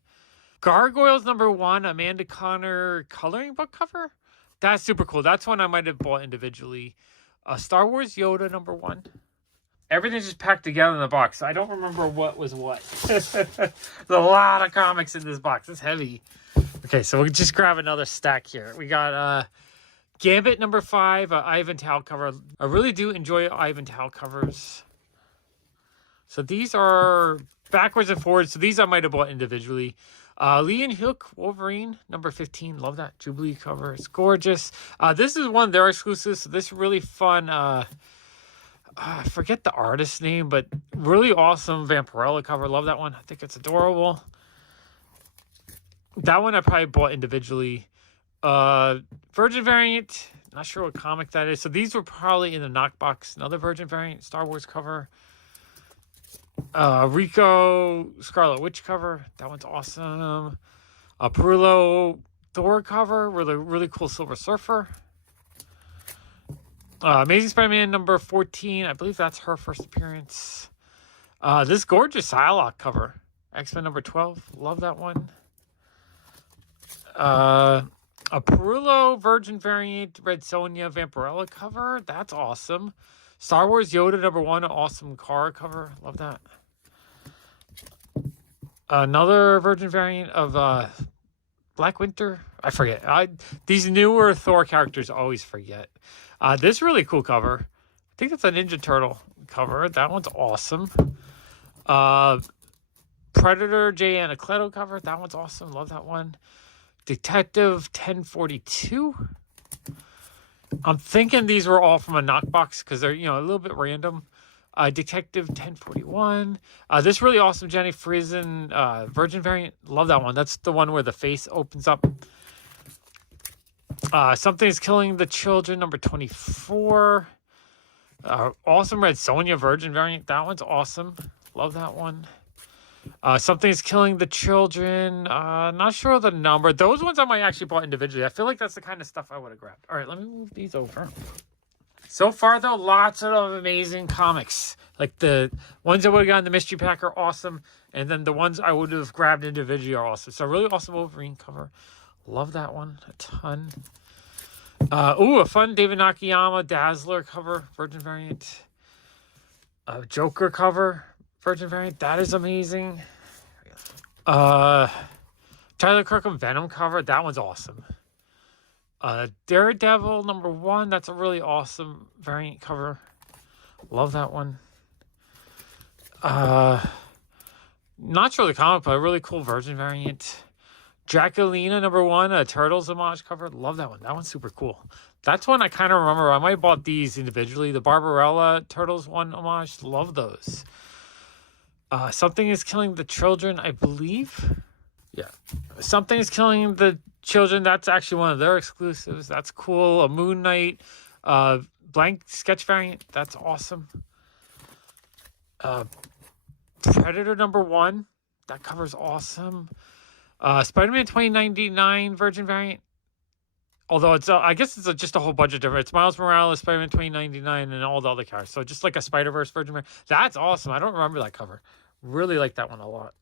Gargoyles number 1, Amanda Connor coloring book cover. That's super cool. That's one I might have bought individually. Star Wars Yoda number 1. Everything's just packed together in the box. I don't remember what was what. There's a lot of comics in this box. It's heavy. Okay, so we'll just grab another stack here. We got Gambit number 5, Ivan Tao cover. I really do enjoy Ivan Tao covers. So these are backwards and forwards. So these I might have bought individually. Lee and Hook Wolverine number 15. Love that Jubilee cover. It's gorgeous. This is one of their exclusives. So this is really fun. I forget the artist's name, but really awesome Vampirella cover. Love that one. I think it's adorable. That one I probably bought individually. Virgin variant. Not sure what comic that is. So these were probably in the knockbox. Another Virgin variant Star Wars cover. Rico Scarlet Witch cover. That one's awesome. Perillo Thor cover. Really cool Silver Surfer. Amazing Spider-Man number 14. I believe that's her first appearance. This gorgeous Sidewalk cover. X-Men number 12. Love that one. A Perillo Virgin variant Red Sonja Vampirella cover. That's awesome. Star Wars Yoda number 1. Awesome car cover. Love that. Another Virgin variant of Black Winter. I forget. These newer Thor characters always forget. This really cool cover. I think that's a Ninja Turtle cover. That one's awesome. Predator J. Anacleto cover. That one's awesome. Love that one. Detective 1042. I'm thinking these were all from a knockbox because they're, a little bit random. Detective 1041. This really awesome Jenny Friesen Virgin variant. Love that one. That's the one where the face opens up. Something's Killing the Children number 24. Awesome Red Sonja Virgin variant. That one's awesome. Love that one. Something's Killing the Children. Not sure of the number. Those ones I might actually bought individually. I feel like that's the kind of stuff I would have grabbed. All right, let me move these over. So far, though, lots of amazing comics. Like the ones I would have gotten in the mystery pack are awesome. And then the ones I would have grabbed individually are awesome. So really awesome Wolverine cover. Love that one a ton. A fun David Nakayama Dazzler cover. Virgin variant. Joker cover. Virgin variant. That is amazing. Tyler Kirkham Venom cover. That one's awesome. Daredevil number 1. That's a really awesome variant cover. Love that one. Not sure the comic, but a really cool Virgin variant. Draculina number 1, a Turtles homage cover. Love that one. That one's super cool. That's one I kind of remember. I might have bought these individually. The Barbarella Turtles one homage. Love those. Something is Killing the Children, I believe. Yeah. Something is Killing the Children. That's actually one of their exclusives. That's cool. A Moon Knight blank sketch variant. That's awesome. Predator number 1. That cover's awesome. Spider-Man 2099 Virgin variant. Although it's, I guess it's just a whole bunch of different. It's Miles Morales, Spider-Man 2099, and all the other characters. So just like a Spider-Verse Virgin variant. That's awesome. I don't remember that cover. Really like that one a lot.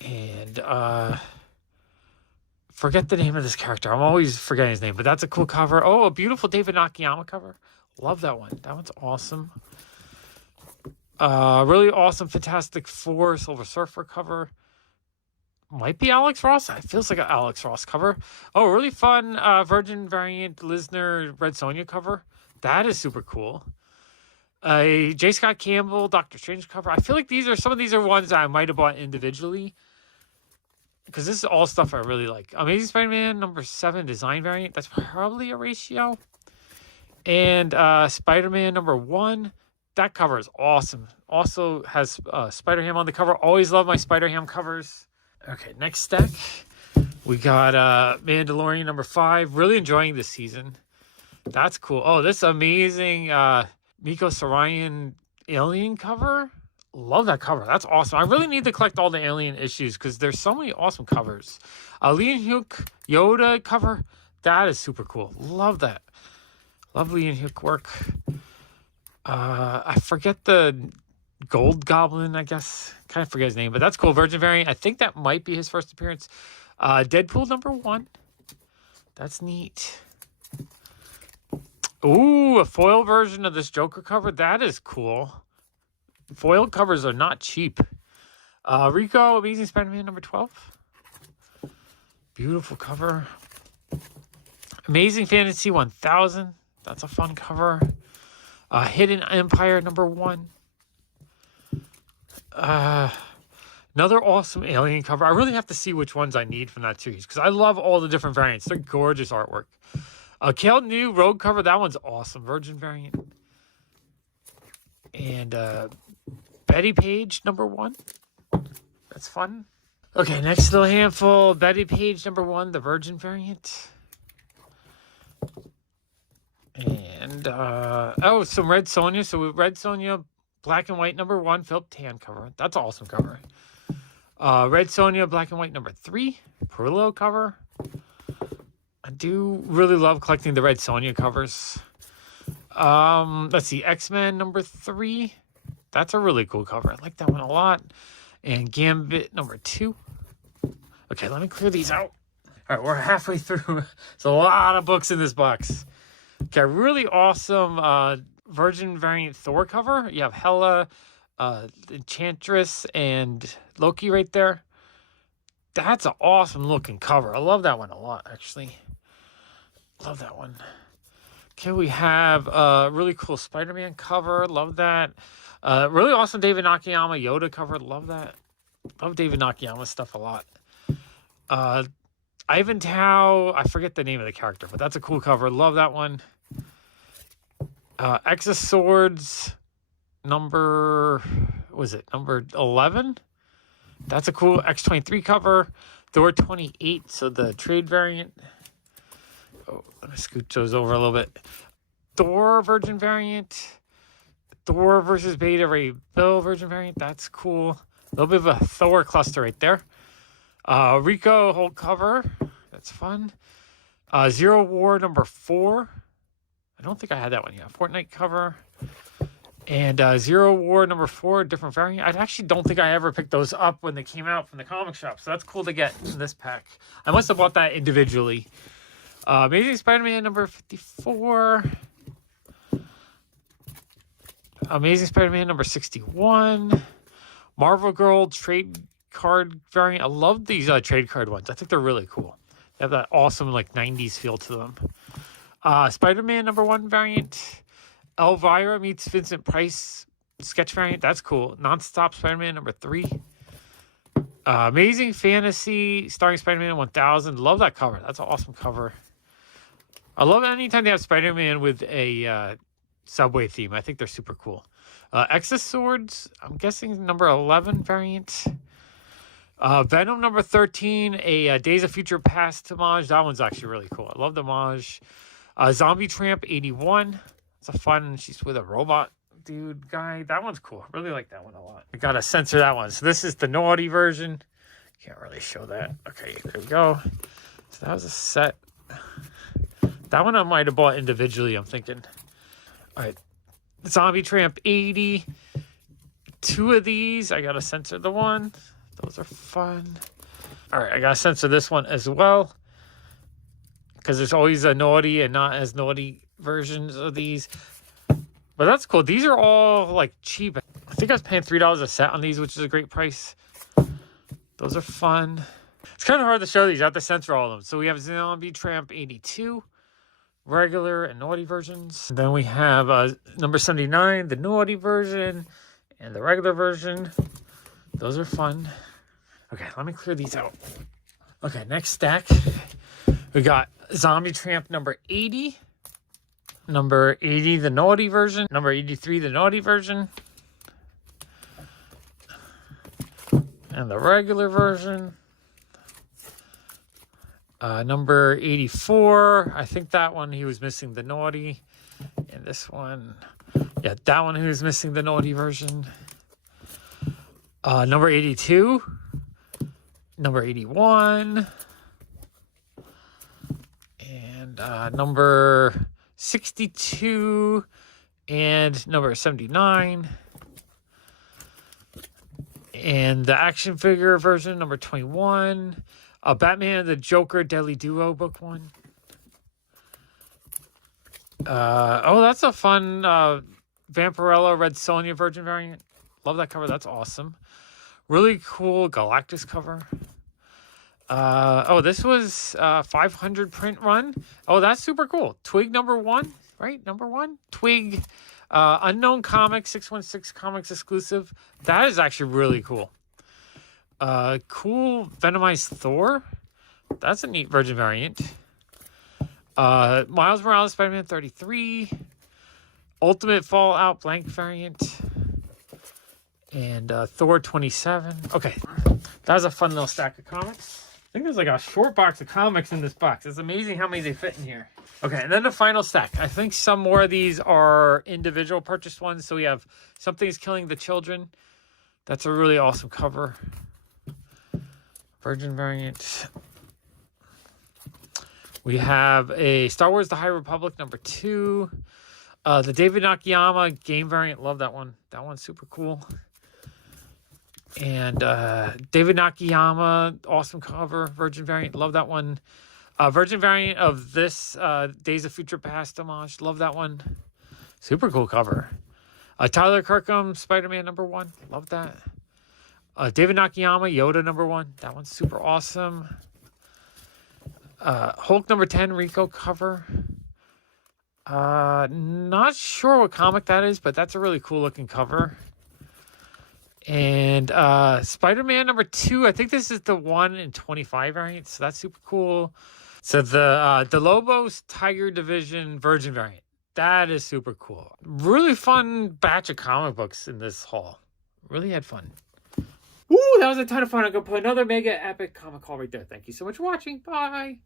And forget the name of this character. I'm always forgetting his name, but that's a cool cover. Oh, a beautiful David Nakayama cover. Love that one. That one's awesome. Really awesome Fantastic Four Silver Surfer cover. Might be Alex Ross. It feels like an Alex Ross cover. Oh, really fun Virgin variant Lisner Red Sonja cover. That is super cool. A J. Scott Campbell Doctor Strange cover. I feel like some of these are ones that I might have bought individually. Because this is all stuff I really like. Amazing Spider-Man number 7 design variant. That's probably a ratio. And Spider-Man number 1. That cover is awesome. Also has Spider-Ham on the cover. Always love my Spider-Ham covers. Okay, next step. We got Mandalorian number 5. Really enjoying this season. That's cool. Oh, this amazing Miko Sarayan Alien cover. Love that cover. That's awesome. I really need to collect all the Alien issues because there's so many awesome covers. Lee and Hook Yoda cover. That is super cool. Love that. Love Lee and Hook work. I forget the Gold Goblin, I guess. Kind of forget his name, but that's cool. Virgin variant. I think that might be his first appearance. Deadpool number 1. That's neat. Ooh, a foil version of this Joker cover. That is cool. Foil covers are not cheap. Rico Amazing Spider-Man number 12. Beautiful cover. Amazing Fantasy 1000. That's a fun cover. Hidden Empire #1. Another awesome Alien cover. I really have to see which ones I need from that series because I love all the different variants. They're gorgeous artwork. Kael Ngu Rogue cover. That one's awesome. Virgin variant. And Betty Page #1. That's fun. Okay, next little handful. Betty Page #1, the Virgin variant. And some Red Sonja. So Red Sonja, black and white #1, Philip Tan cover. That's an awesome cover. Red Sonja, black and white #3, Perillo cover. I do really love collecting the Red Sonja covers. Let's see, X-Men #3. That's a really cool cover. I like that one a lot. And Gambit #2. Okay, let me clear these out. All right, we're halfway through. There's a lot of books in this box. Okay, really awesome Virgin variant Thor cover. You have Hela, Enchantress, and Loki right there. That's an awesome looking cover. I love that one a lot, actually. Love that one. Okay, we have a really cool Spider-Man cover. Love that. Really awesome David Nakayama Yoda cover. Love that. Love David Nakayama stuff a lot. Ivan Tao, I forget the name of the character, but that's a cool cover. Love that one. X of Swords, number 11? That's a cool X-23 cover. Thor 28, so the trade variant. Oh, let me scoot those over a little bit. Thor Virgin variant. Thor versus Beta Ray Bill Virgin variant. That's cool. A little bit of a Thor cluster right there. Rico Hulk cover. That's fun. Zero War #4. I don't think I had that one yet. Fortnite cover. And Zero War #4, different variant. I actually don't think I ever picked those up when they came out from the comic shop. So that's cool to get in this pack. I must have bought that individually. Amazing Spider-Man #54. Amazing Spider-Man #61. Marvel Girl trade card variant. I love these trade card ones. I think they're really cool. They have that awesome like 90s feel to them. Spider-Man #1 variant. Elvira meets Vincent Price sketch variant. That's cool. Non-stop Spider-Man #3. Amazing Fantasy starring Spider-Man 1000. Love that cover. That's an awesome cover. I love anytime they have Spider-Man with a subway theme. I think they're super cool. X of Swords, I'm guessing #11 variant. Venom #13, a Days of Future Past homage. That one's actually really cool. I love the homage. Zombie Tramp 81. It's a fun, she's with a robot dude guy. That one's cool. Really like that one a lot. I gotta censor that one. So this is the naughty version. Can't really show that. Okay, there we go. So that was a set. That one I might have bought individually, I'm thinking. All right. Zombie Tramp 80. 2 of these. I gotta censor the one. Those are fun. All right, I gotta censor this one as well. Because there's always a naughty and not as naughty versions of these. But that's cool. These are all like cheap. I think I was paying $3 a set on these, which is a great price. Those are fun. It's kind of hard to show these. I have to censor all of them. So we have Zombie Tramp 82. Regular and naughty versions. And then we have #79, the naughty version, and the regular version. Those are fun. Okay, let me clear these out. Okay, next stack. We got Zombie Tramp #80. #80, the naughty version. #83, the naughty version. And the regular version. Number 84, I think that one he was missing the naughty. And this one, yeah, that one he was missing the naughty version. Number 82, number 81, and number 62, and number 79. And the action figure version, number 21. Batman, the Joker, Deadly Duo, book 1. Oh, that's a fun Vampirella Red Sonja Virgin variant. Love that cover. That's awesome. Really cool Galactus cover. Oh, this was 500 print run. Oh, that's super cool. Twig #1, right? #1. Twig, Unknown Comics, 616 Comics exclusive. That is actually really cool. Cool Venomized Thor. That's a neat Virgin variant. Miles Morales Spider-Man 33. Ultimate Fallout blank variant. And Thor 27. Okay, that was a fun little stack of comics. I think there's like a short box of comics in this box. It's amazing how many they fit in here. Okay, and then the final stack. I think some more of these are individual purchased ones. So we have Something's Killing the Children. That's a really awesome cover. Virgin variant. We have a Star Wars The High Republic #2. The David Nakayama game variant. Love that one. That one's super cool. And David Nakayama, awesome cover. Virgin variant. Love that one. Virgin variant of this Days of Future Past homage. Love that one. Super cool cover. Tyler Kirkham, Spider-Man #1. Love that. David Nakayama, Yoda #1. That one's super awesome. Hulk #10, Rico cover. Not sure what comic that is, but that's a really cool looking cover. And Spider-Man #2, I think this is the 1 in 25 variant, so that's super cool. So the Lobos Tiger Division Virgin variant, that is super cool. Really fun batch of comic books in this haul. Really had fun. Woo, that was a ton of fun. I'm going to put another mega epic comic haul right there. Thank you so much for watching. Bye.